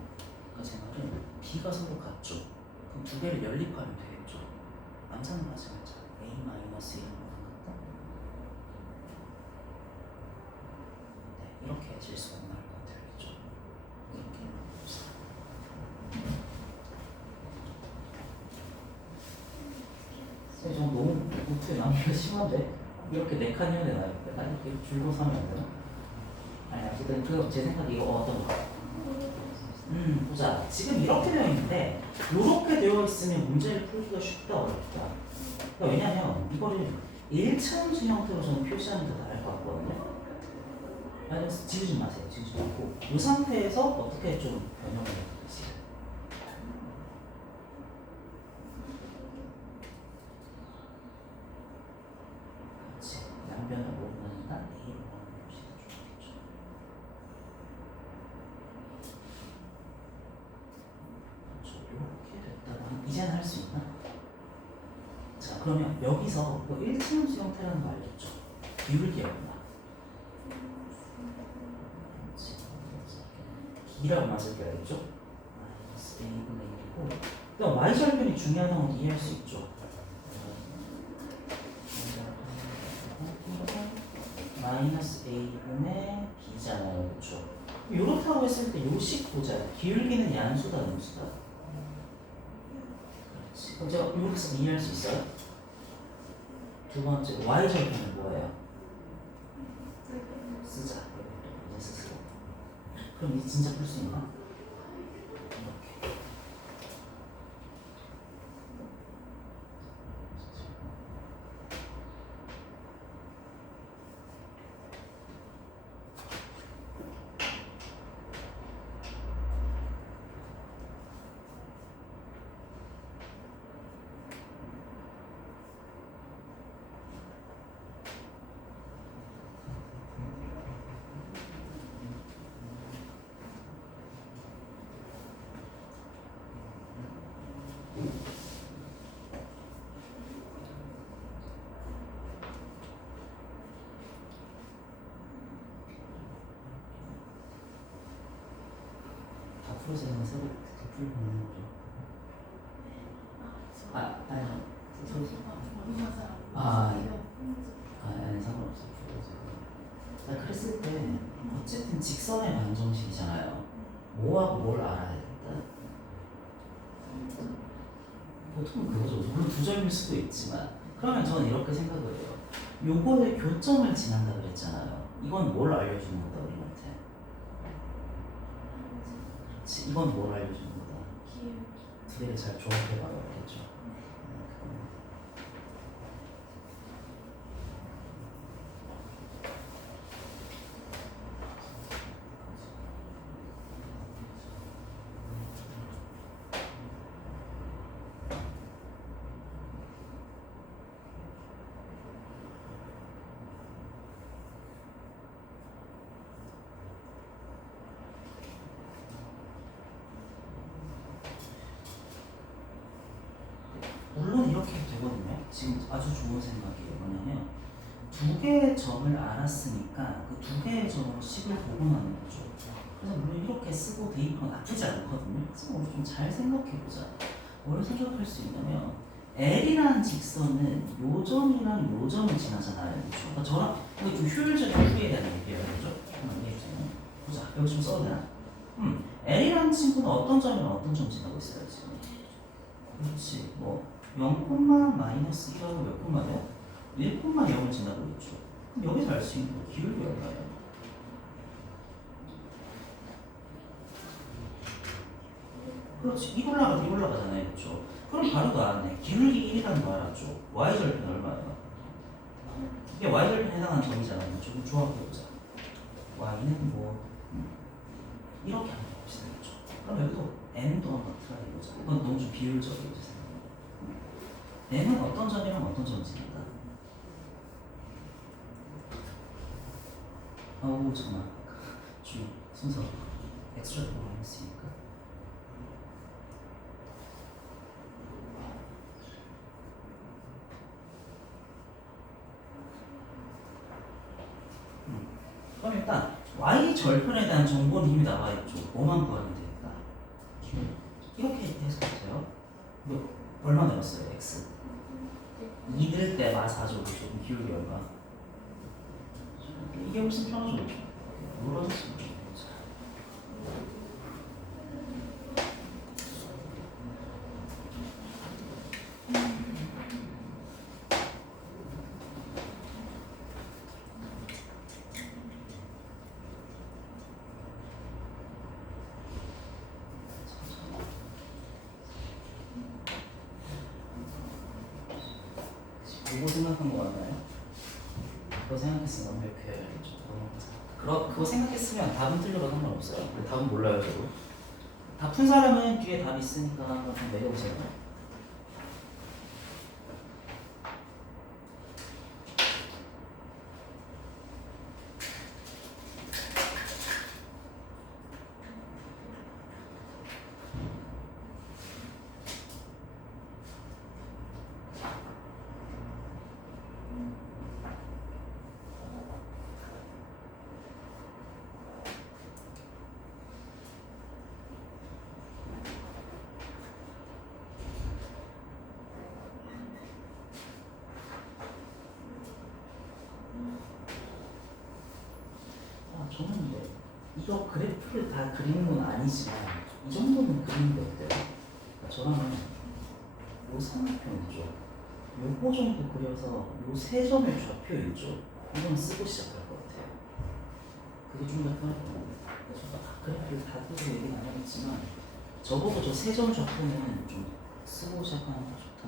그러니까 제 말은 B가 서로 같죠. 그럼 두 개를 연립하면 되겠죠. 암산을 하지 말자. A-1은 같다. 네, 이렇게 질수가 나올 것 같아요. 그렇죠? 이렇게 해봅시다. 좀 너무 어떻게 남기가 심한데? 이렇게 4칸이면 되나요? 아니 이렇게 줄거서 하면 안 되나? 아니 어쨌든 제 생각에 이거 어떤 거? 보자. 지금 이렇게 되어 있는데 이렇게 되어 있으면 문제를 풀기가 쉽다 어렵다. 그러니까 왜냐면 이거를 1차함수 형태로 저는 표시하는 게 더 나을 것 같거든요. 아니 지우지 마세요. 지우지 말고 이 상태에서 어떻게 좀 변형을 해볼지. 그렇지. 양변을 모르니까 A로 하는 표시가 좋겠죠. 이렇게 됐다가 이제는 할 수 있나? 자 그러면 여기서 뭐 1차함수 형태라는 거 알겠죠? 기울기였구나. B라고만 쓸게 알겠죠? 마이너스 A분의 1이고 그다음 Y절편이 중요하다는 건 이해할 수 있죠? 마이너스 A분의 B잖아요. 그렇죠? 이렇다고 했을 때 요식 보자. 기울기는 양수다 음수다? 그렇지. 그럼 제가 이렇게 쓰면 이해할 수 있어요? 두 번째 Y절편은 뭐예요? 쓰자. 이제 스스로. 그럼 이제 진짜 풀 수 있나? 이렇게. 프로세스는 새로 풀고 있는 거죠. 아니 상관없어. 그랬을 때 어쨌든 직선의 방정식이잖아요. 뭐하고 뭘 알아야 된다. 보통 그거죠. 물론 두 점일 수도 있지만 그러면 저는 이렇게 생각을 해요. 요거의 교점을 지난다 그랬잖아요. 이건 뭘 알려주는 거다 우리한테. 그렇지. 이건 뭘 알려주는 거다. 두 개를 잘 조합해봐야 알겠죠. 물론 이렇게 되거든요. 지금 아주 좋은 생각이에요. 뭐냐면 두 개의 점을 알았으니까 그 두 개의 점으로 식을 복원하는 거죠. 그래서 물론 이렇게 쓰고 대입하면 나쁘지 않거든요. 그래서 우리 좀 잘 생각해보자. 뭘 생각할 수 있냐면 L이라는 직선은 요 점이랑 요 점을 지나잖아요. 그렇죠? 그러니까 저랑 이거 좀 효율적인 풀이에 대한 얘기예요. 그죠? 한번 이해해주세요. 보자. 여기 좀 써도 되나? L이라는 친구는 어떤 점이랑 어떤 점 지나고 있어요 지금? 그렇지. 뭐 0,-1하고 몇 콤마요? 1,0을 지나고 있죠. 그럼 여기서 알 수 있는 거 기울기 얼마예요? 그렇지. 이 올라가잖아요. 그렇죠. 그럼 바로 나왔네. 기울기 1이라는 거 알았죠. Y절편 얼마예요? 이게 Y절편에 해당하는 점이잖아요. 조금 조합해보자. Y는 뭐 이렇게 한번 봅시다. 그렇죠. 그럼 여기도 N도 한번 트라이 해보자. 이건 너무 좀 비율적이죠. N은 어떤 점이랑 어떤 점이 지난다? 아우 잠깐만 주의 순서 엑스트라 마이너스니까 절편에 대한 정보는 이미 나와 있죠. 뭐만 구하면 되겠다. 이렇게 해석해요. 얼마 내렸어요? x 2들 때 마사죠. 조금 기울기 얼마? 이게 훨씬 편하죠. 물어줬습니다. 그거 생각한 거 맞나요? 그거 생각했으면 완벽해야겠죠. 그거 생각했으면 답은 틀려도 상관없어요. 근데 답은 몰라요, 저도. 다 푼 사람은 뒤에 답이 있으니까 한번 내려보세요. 저는 근데 이거 그래프를 다 그리는 건 아니지만 이 정도는 그리는데 어때요? 그러니까 저랑은 요 삼각형이죠. 요거 정도 그려서 요 세 점의 좌표 있죠. 이건 쓰고 시작할 것 같아요. 그게 좀 더 편할 것 같아요. 제가 그래프를 다 그려서 얘기는 안 하겠지만 적어도 저 세 점 좌표는 좀 쓰고 시작하는 게 좋다.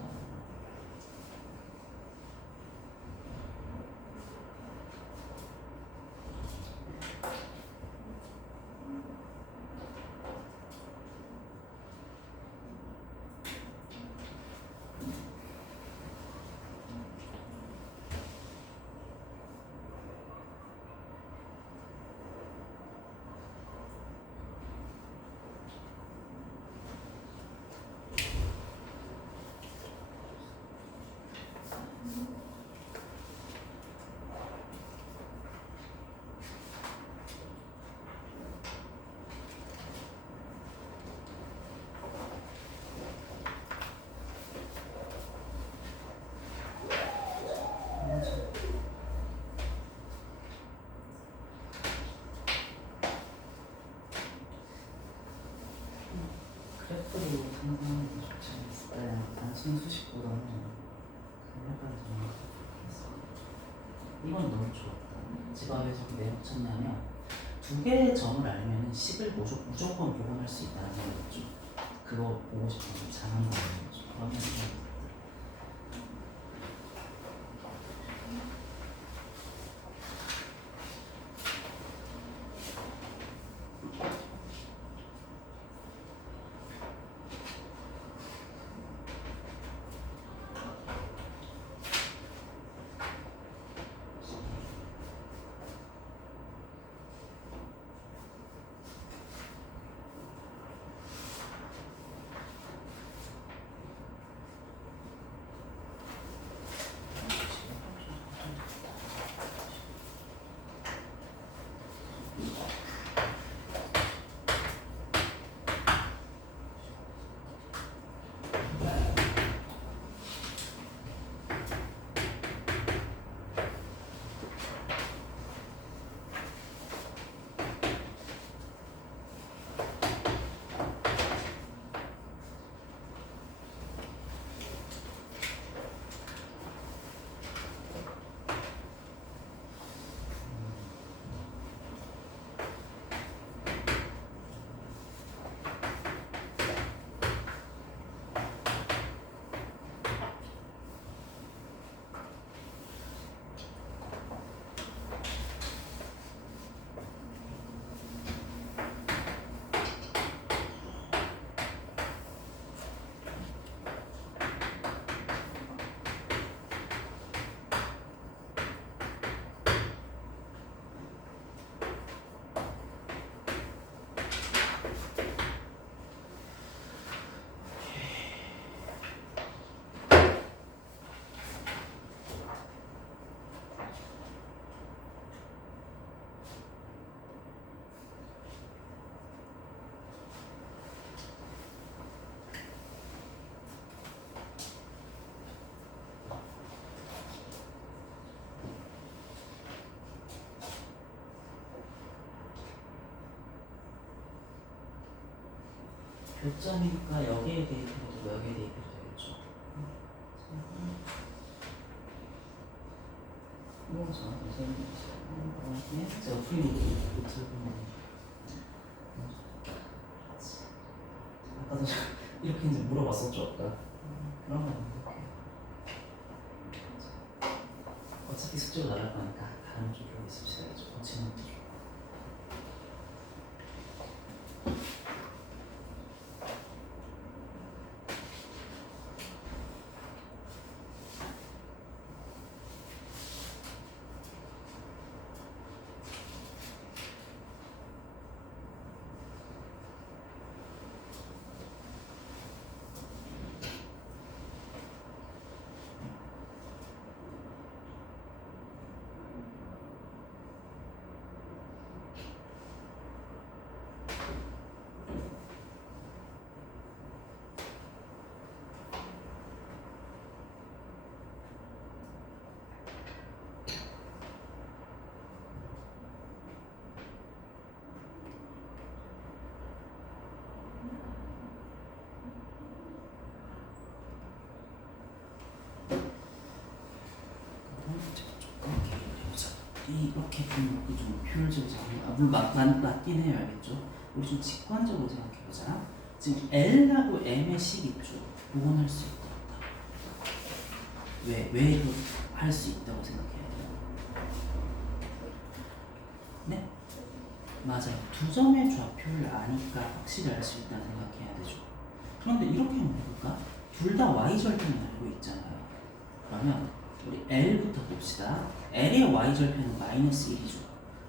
그래프로 생각하는 게 좋지 않을까요? 단순 수식보다는 약간 좀 이건 너무 좋았다. 집앞에서 왜 붙였냐면 두 개의 점을 알면 식을 무조건 복원할 수 있다는 거죠. 그거 보고 싶어서 잘한 거예요. 그러면 좀 교점이니까 여기에 대입해도 되고 여기에 대입해도 되겠죠. 이건 저한테 설명해 주세요. 제가 프리로 들고 아까도 이렇게 이제 물어봤었죠. 아까 그런 거 이렇게 어차피 숙제로 나갈 거니까 다른 쪽으로 있읍시다. 고치는 쪽. 이렇게 보면 좀 효율적으로 물론 맞긴 해요. 알겠죠? 우리 좀 직관적으로 생각해보자. 지금 L하고 M의 식 있죠? 복원할 수 있다. 왜 이거 할 수 있다고 생각해야 돼요? 네? 맞아요. 두 점의 좌표를 아니까 확실히 알 수 있다는 생각해야 되죠. 그런데 이렇게 한번 해볼까? 둘 다 Y절편을 알고 있잖아요. 그러면 우리 L부터 봅시다. L의 Y절편은 마이너스 1이죠.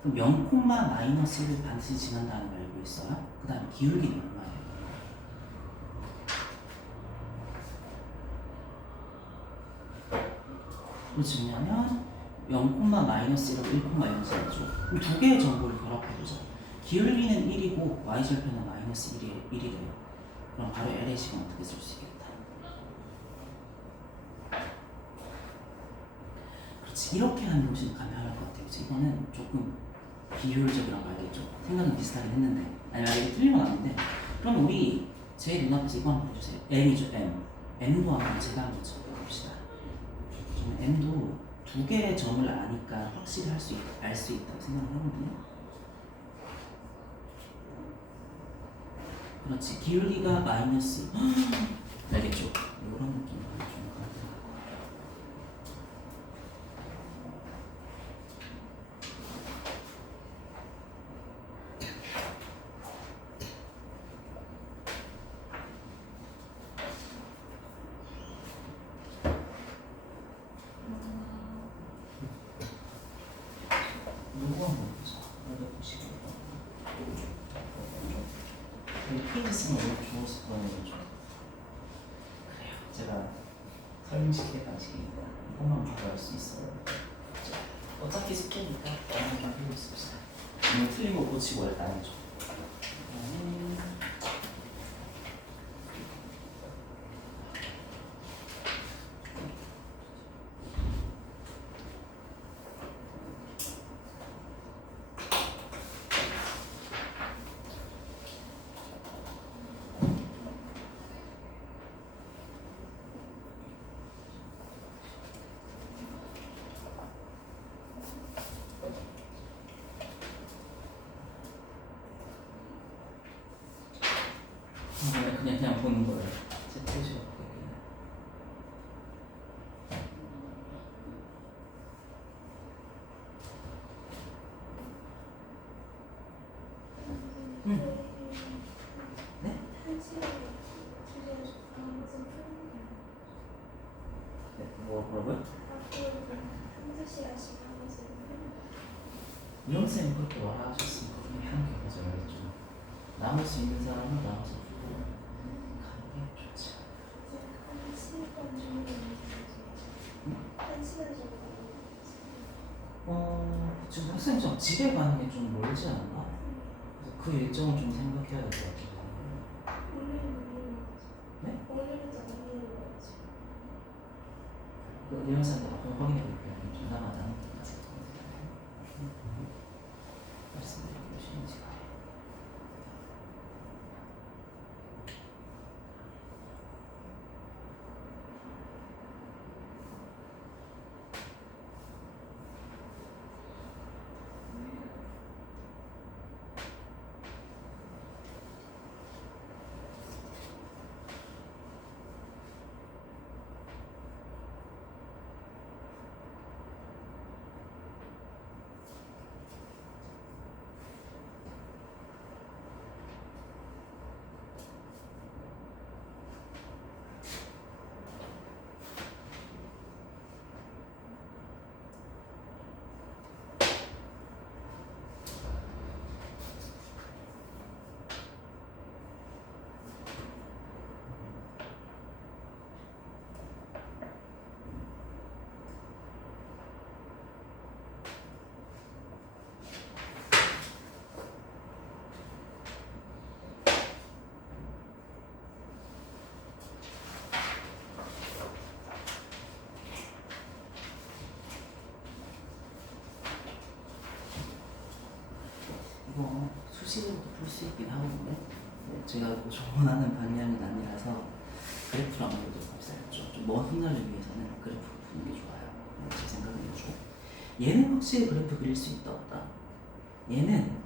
그럼 0, 마이너스 1을 반드시 지난다는 걸 알고 있어요. 그 다음 기울기는 얼마예요? 그렇지, 왜냐면 0, 마이너스 1하고 1, 0이죠. 그럼 두 개의 정보를 결합해보자. 기울기는 1이고 Y절편은 마이너스 1이래요. 그럼 바로 L의 식은 어떻게 쓸 수 있겠다? 그렇지, 이렇게 하는 것이 가능할 것 같아요. 그치? 이거는 조금 비효율적이라고 알겠죠? 생각은 비슷하긴 했는데 아니 이게 틀린 건 아닌데 그럼 우리 제 눈앞에서 이거 한번 보여주세요. M이죠, M. M도 한번 제가 한번 적어봅시다. 저는 M도 두 개의 점을 아니까 확실히 알 수 있다고 생각을 하거든요. 그렇지, 기울기가 마이너스 알겠죠? 이런 느낌으로 좀 요거 한번 보자. 여기 보시고 페이지 쓰면 너무 좋았을 거예요. 그래요. 제가 설명시킬 방식입니다. 이것만 바로 할 수 있어요. 자, 어차피 숙제니까 다른 건 필요 없습니다. 오늘 틀린 거 고치고 일단 해줘. 그냥 보는 거예요. 제 표시가 바뀌었네. 네? 네, 뭐라고요? 이영쌤이 그렇게 말하셨으니까 그냥 하는 게 가장 알겠죠. 남을 수 있는 사람은 남아서 주고 가는 게 좋지. 지금 학생증 집에 가는 게 좀 멀지 않나? 그래서 그 일정을 좀 생각해야 될 것 같아요. 네? 그 이영쌤도 한번 확인해 볼게요. 전화만 하는 거 말씀드리고 계시는지가. 뭐 수식으로도 풀 수 있긴 하거든요. 네, 제가 뭐 조언하는 방향은 아니라서 그래프로 아무래도 값살죠. 좀 먼 훗날을 위해서는 그래프로 푸는 게 좋아요. 제 생각은요. 얘는 확실히 그래프 그릴 수 있다 없다. 얘는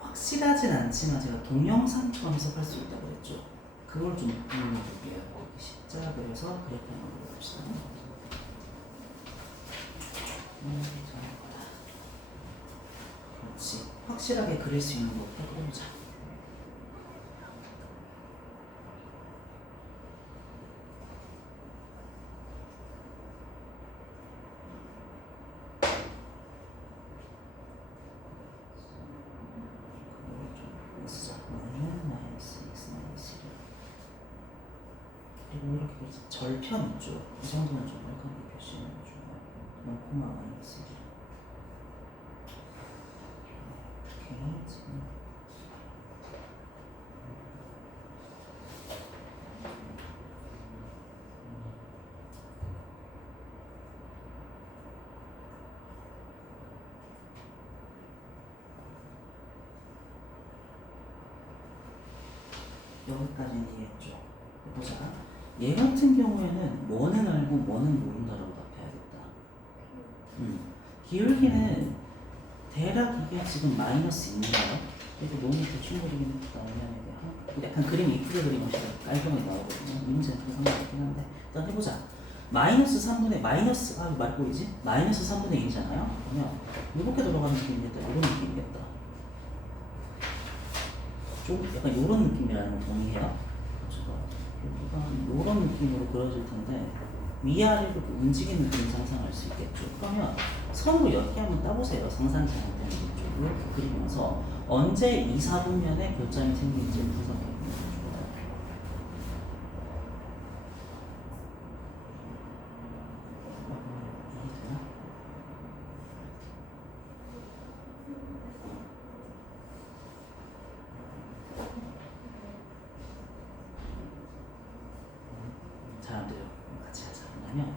확실하진 않지만 제가 동영상처럼 해석할 수 있다고 그랬죠. 그걸 좀 보여볼게요. 십자 그려서 그래프 한번 그려봅시다. 그렇지. 확실하게 그릴 수 있는 것부터 그려보자. 그리고 이렇게 절편 있죠. 이 정도는 좀 약간 표시는 좋아요. 0, 마이너스 1. 이렇게 지금 여기까지는 이해했죠. 보자. 얘 같은 경우에는 뭐는 알고 뭐는 모른다라고 답해야겠다. 기울기는 대략 이게 지금 마이너스인가요? 이거 너무 대충 그리긴 했다. 약간 그림 이쁘게 그리면 깔끔하게 나오거든요. 이 문제는 그런 상관없긴 한데 일단 해보자. 마이너스 3분의 마이너스 말 보이지? 마이너스 3분의 1이잖아요. 그러면 이렇게 돌아가는 느낌이겠다. 이런 느낌이겠다. 좀 약간 이런 느낌이라는 거 동의해요? 여기가 이런 느낌으로 그려질 텐데 위아래로 움직이는 그림 상상할 수 있겠죠. 그러면 선으로 이렇게 한번 따보세요. 상상이 잘못되는 거죠. 이렇게 그리면서 언제 2, 4분면에 교점이 생기는지 분석해 보면 좋아요. 이해되나? 잘 안 돼요. 같이 하자. 그러면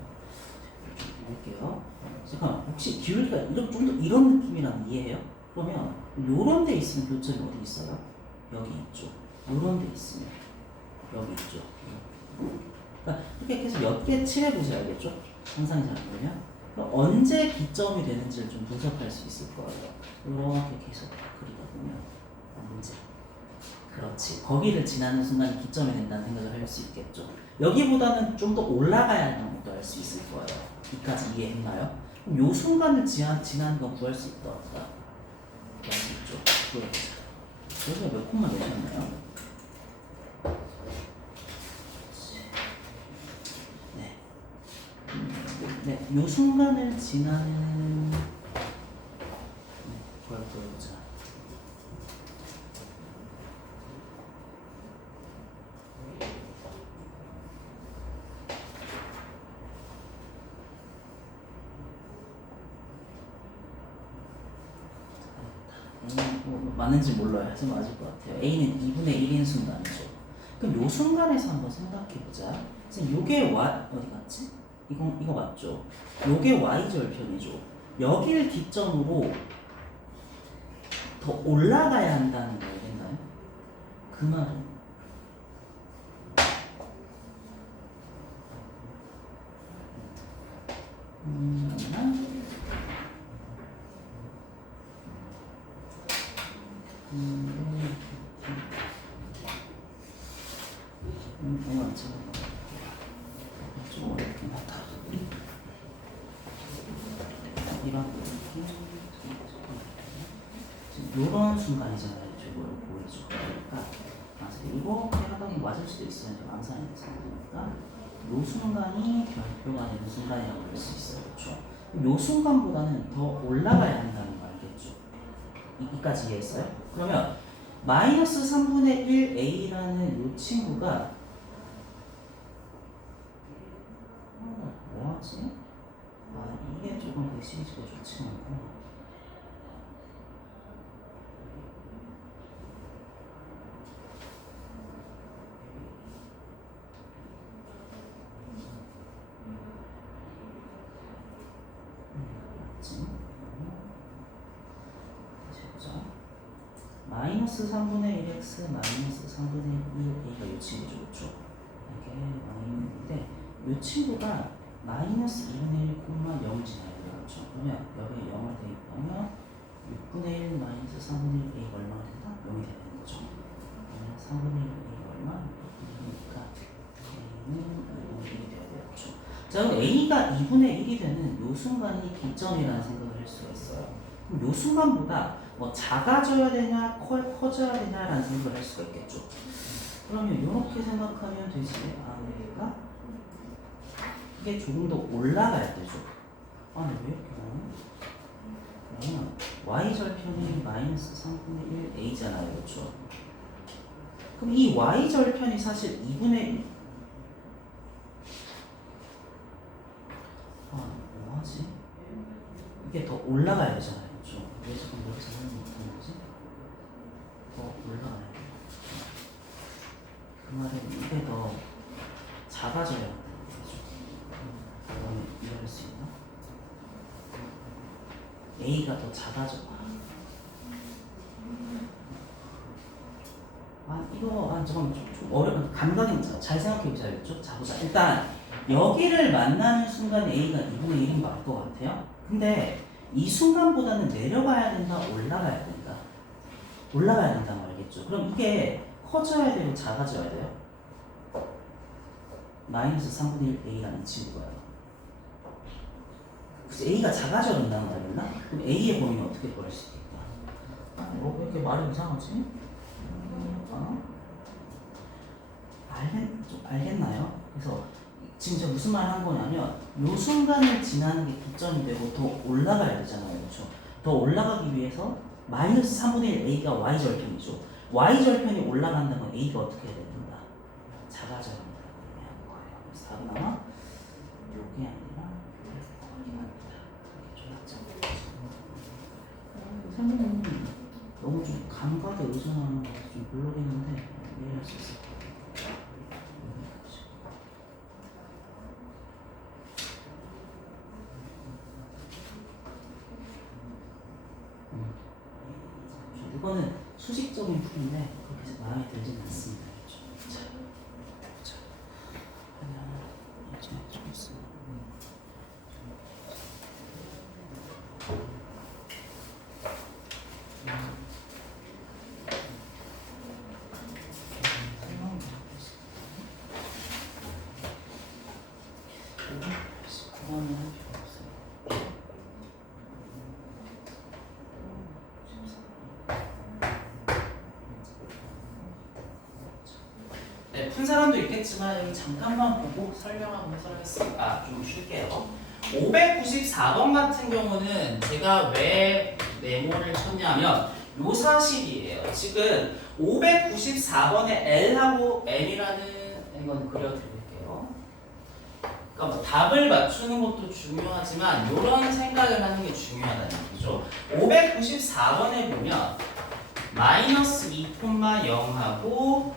볼게요. 잠깐 혹시 기울기가 좀 더 이런 느낌이랑 이해해요? 그러면 요런 데 있으면 교점이 어디 있어요? 여기 있죠. 요런 데 있으면 여기 있죠. 그러니까 이렇게 계속 몇 개 칠해보세요. 알겠죠? 상상이 잘 안 되면 언제 기점이 되는지를 좀 분석할 수 있을 거예요. 이렇게 계속 그리다 보면 언제 그렇지. 거기를 지나는 순간 기점이 된다는 생각을 할 수 있겠죠. 여기보다는 좀 더 올라가야 하는 것도 알 수 있을 거예요. 여기까지 이해했나요? 그럼 요 순간을 지나는 건 구할 수 있다 없다? 구할 수 있죠. 구해보자. 그래서 몇 콤마 내셨나요? 네. 네. 요 순간을 지나는 구해보자. 맞는지 몰라요. 하지만 맞을 것 같아요. A는 2분의 1인 순간이죠. 그럼 요 순간에서 한번 생각해보자. 지금 요게 어디 갔지? 이거 맞죠? 요게 Y절편이죠. 여기를 기점으로 더 올라가야 한다는 거 알겠나요? 그 말은 너무 안 찍어. 좀 어렵긴 하다. 이런 이런 순간이잖아요. 저걸 보여주고 그러니까 이렇게 하다니 맞을 수도 있어요. 암산이 됐으니까 이 순간이 별표가 되는 순간이라고 볼 수 있어요. 그렇죠? 이 순간보다는 더 올라가야 한다는 거 알겠죠? 여기까지 이해했어요? 그러면 마이너스 3분의 1 A라는 이 친구가 뭐하지? 이게 조금 더 시리즈가 좋지 않고 마이너스 3분의 1x 마이너스 3분의 2a가 이 친구죠. 그렇죠? 이게 마이너스인데 이 친구가 마이너스 2분의 1, 0을 지나야 돼요. 그렇죠? 그러면 여기 0을 대입하면 6분의 1 마이너스 3분의 1 a가 얼마가 된다? 0이 되는 거죠. 그러면 3분의 1 a가 얼마? 6분의 1이니까 a는 1이 돼야 돼요. 그렇죠? 자, 그럼 a가 2분의 1이 되는 요 순간이 기점이라는 생각을 할 수가 있어요. 그럼 요 순간보다 뭐 작아져야 되냐 커져야 되냐라는 생각을 할 수가 있겠죠. 그러면 이렇게 생각하면 되지 않을까? 이게 조금 더 올라가야 되죠. 아니 왜 이렇게 나오냐? 그러면 y절편이 마이너스 3분의 1 a잖아요. 그렇죠? 그럼 이 y절편이 사실 2분의 1 뭐하지? 이게 더 올라가야 되잖아요. 그렇죠? 왜 지금 여기서 하는 못하는 거지? 더 올라가야 돼요. 그 말은 이게 더 작아져야 한다는 거죠. 그러면 이해할 수 있나? A가 더 작아져. 잠깐만 좀 어려운 감각이 잘 생각해 보자겠죠? 자 보자. 일단 여기를 만나는 순간 A가 2분의 1인 것 같아요. 근데 이 순간보다는 내려가야 된다, 올라가야 된다. 올라가야 된다는 거 알겠죠? 그럼 이게 커져야 되고 작아져야 돼요? 마이너스 3분의 1 A라는 친구가요. 그래서 A가 작아져야 된다는 말이었나? 그럼 A의 범위는 어떻게 구할 수 있겠다? 왜 이렇게 말이 이상하지? 알겠나요? 그래서 지금 제가 무슨 말을 한 거냐면 요 순간을 지나는 게 기점이 되고 더 올라가야 되잖아요. 그렇죠? 더 올라가기 위해서 마이너스 3분의 1 A가 Y절편이죠. Y절편이 올라간다면 A가 어떻게 해야 된다? 작아져야 된다는 거예요. 그래서 답은 아마 요게 아니라 거기가 아니다. 선생님 너무 좀 감각에 의존하는 것도 좀 물론이는데 이해할 수 있을 것 같아요. 이거는 수식적인 풀인데 그렇게 마음에 들진 않습니다. 자, 이제 좀 있어요. 네, 푼 사람도 있겠지만 여기 잠깐만 보고 설명하고 해설하겠습니다. 좀 쉴게요. 594번 같은 경우는 제가 왜 네모를 쳤냐면 요 사실이에요. 지금 594번에 L하고 M이라는 건 그려드릴게요. 그러니까 뭐 답을 맞추는 것도 중요하지만 이런 생각을 하는 게 중요하다는 얘기죠. 594번에 보면 마이너스 2,0하고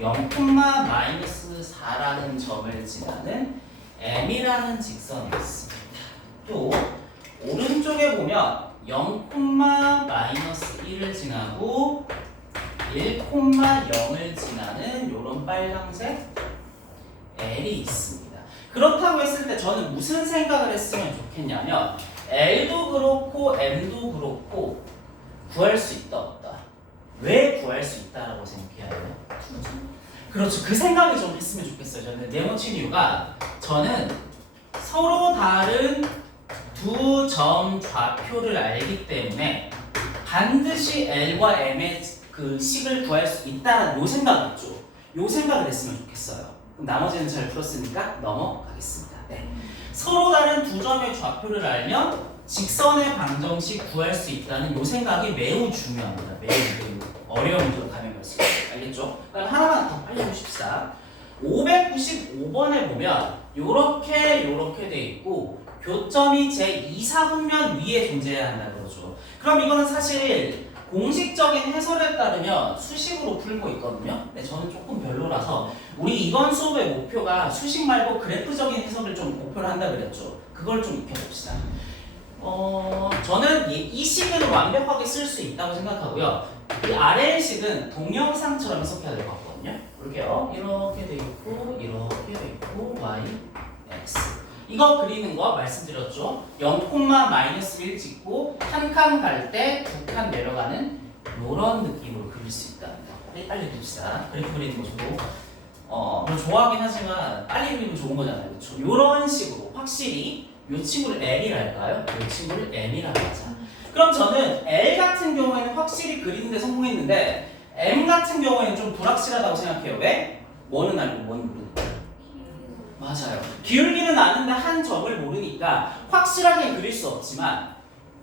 0,-4라는 점을 지나는 M이라는 직선이 있습니다. 또 오른쪽에 보면 0,-1을 지나고 1,0을 지나는 이런 빨간색 L이 있습니다. 그렇다고 했을 때 저는 무슨 생각을 했으면 좋겠냐면 L도 그렇고 M도 그렇고 구할 수 있다 없다. 왜 구할 수 있다라고 생각해야 해요? 그렇죠. 그 생각을 좀 했으면 좋겠어요. 저는 네모 친 이유가 저는 서로 다른 두 점 좌표를 알기 때문에 반드시 L과 M의 그 식을 구할 수 있다는 요 생각이죠. 요 생각을 했으면 좋겠어요. 그럼 나머지는 잘 풀었으니까 넘어가겠습니다. 네. 서로 다른 두 점의 좌표를 알면 직선의 방정식 구할 수 있다는 요 생각이 매우 중요합니다. 매우 어려운 문제로 가면 갈수록 알겠죠? 그럼 하나만 더 빨리 보십시다. 595번에 보면 요렇게 돼 있고 교점이 제2사분면 위에 존재해야 한다 그러죠. 그럼 이거는 사실 공식적인 해설에 따르면 수식으로 풀고 있거든요. 근데 저는 조금 별로라서 우리 이번 수업의 목표가 수식 말고 그래프적인 해석을 좀 목표로 한다 그랬죠. 그걸 좀 익혀봅시다. 저는 이 식은 완벽하게 쓸 수 있다고 생각하고요. 이 아래의 식은 동영상처럼 해석해야 될 것 같거든요. 볼게요. 이렇게 돼 있고, 이렇게 돼 있고, y, x. 이거 그리는 거 말씀드렸죠. 0,-1 찍고 한 칸 갈 때 두 칸 내려가는 이런 느낌으로 그릴 수 있다는 거. 빨리 그립시다. 그래프 그리는 거 저도 물론 좋아하긴 하지만 빨리 그리면 좋은 거잖아요. 그렇죠? 이런 식으로 확실히 이 친구를 L이랄까요? 이 친구를 M이라고 하자. 그럼 저는 L 같은 경우에는 확실히 그리는데 성공했는데 M 같은 경우에는 좀 불확실하다고 생각해요. 왜? 뭐는 알고 뭐는 모르니까. 맞아요. 기울기는 아는데 한 점을 모르니까 확실하게 그릴 수 없지만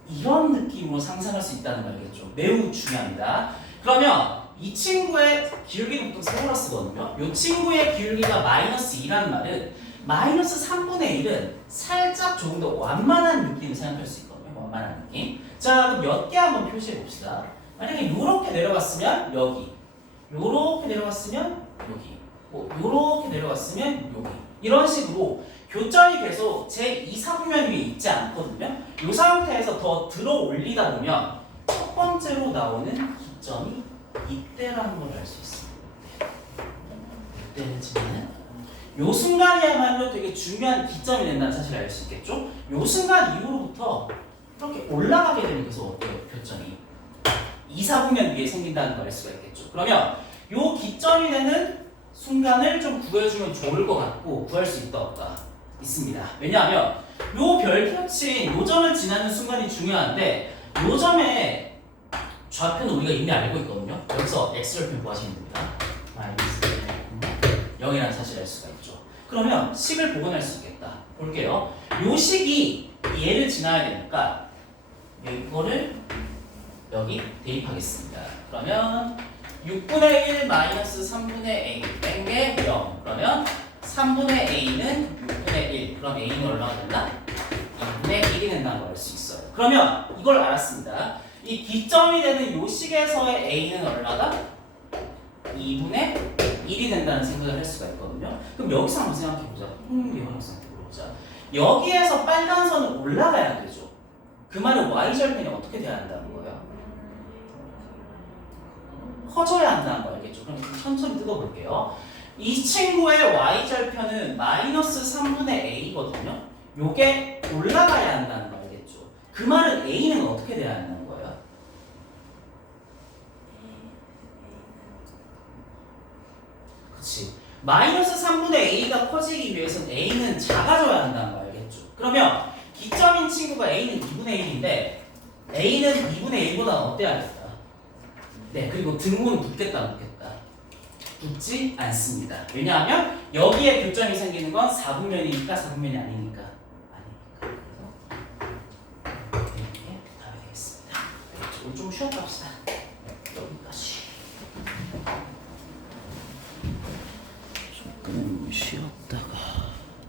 이런 느낌으로 상상할 수 있다는 거 알겠죠? 매우 중요합니다. 그러면 이 친구의 기울기는 보통 세로로 쓰거든요. 이 친구의 기울기가 -2라는 말은 -3분의 1은 살짝 조금 더 완만한 느낌을 생각할 수 있거든요. 완만한 느낌. 자, 그럼 몇 개 한번 표시해 봅시다. 만약에 이렇게 내려갔으면 여기, 요렇게 내려갔으면 여기, 요렇게 내려갔으면 여기. 이런 식으로 교점이 계속 제 2사분면 위에 있지 않거든요. 이 상태에서 더 들어 올리다 보면 첫 번째로 나오는 기점이 이때라는 걸 알 수 있습니다. 이때는 요 순간이야말로 되게 중요한 기점이 된다는 사실을 알 수 있겠죠? 요 순간 이후로부터 이렇게 올라가게 되면 계속 어때요? 교점이 2사분면 위에 생긴다는 걸 알 수가 있겠죠. 그러면 요 기점이 되는 순간을 좀 구해주면 좋을 것 같고 구할 수 있다 없다 있습니다. 왜냐하면 요 별표친 요 점을 지나는 순간이 중요한데 요 점의 좌표는 우리가 이미 알고 있거든요. 여기서 x절편 구하시면 됩니다. -0이라는 사실을 알 수가 있죠. 그러면 식을 복원할 수 있겠다. 볼게요. 요 식이 얘를 지나야 되니까 이거를 여기 대입하겠습니다. 그러면 6분의 1 마이너스 3분의 a 뺀 게 0. 그러면 3분의 a는 6분의 1. 그럼 a는 얼마가 된다? 2분의 1이 된다는 걸 알 수 있어요. 그러면 이걸 알았습니다. 이 기점이 되는 요 식에서의 a는 얼마다? 2분의 1이 된다는 생각을 할 수가 있거든요. 그럼 여기서 한번 생각해보자. 형님한테 물어보자. 여기에서 빨간 선은 올라가야 되죠. 그 말은 y절편이 어떻게 돼야 한다는 거예요? 커져야 한다는 거 알겠죠? 그럼 천천히 뜯어볼게요. 이 친구의 y절편은 -3분의 a거든요. 요게 올라가야 한다는 거 알겠죠? 그 말은 a는 어떻게 돼야 한다는 거예요? 그치. -3분의 a가 커지기 위해서는 a는 작아져야 한다는 거 알겠죠? 그러면 기점인 친구가 a는 2분의 1인데 a는 2분의 1보다 어때야겠다? 네, 그리고 등호는 붙겠다 안 붙겠다? 붙지 않습니다. 왜냐하면 여기에 교점이 생기는 건 4분면이니까 4분면이 아니니까. 그래서 이렇게 답이 되겠습니다. 오늘 좀 쉬었다 합시다.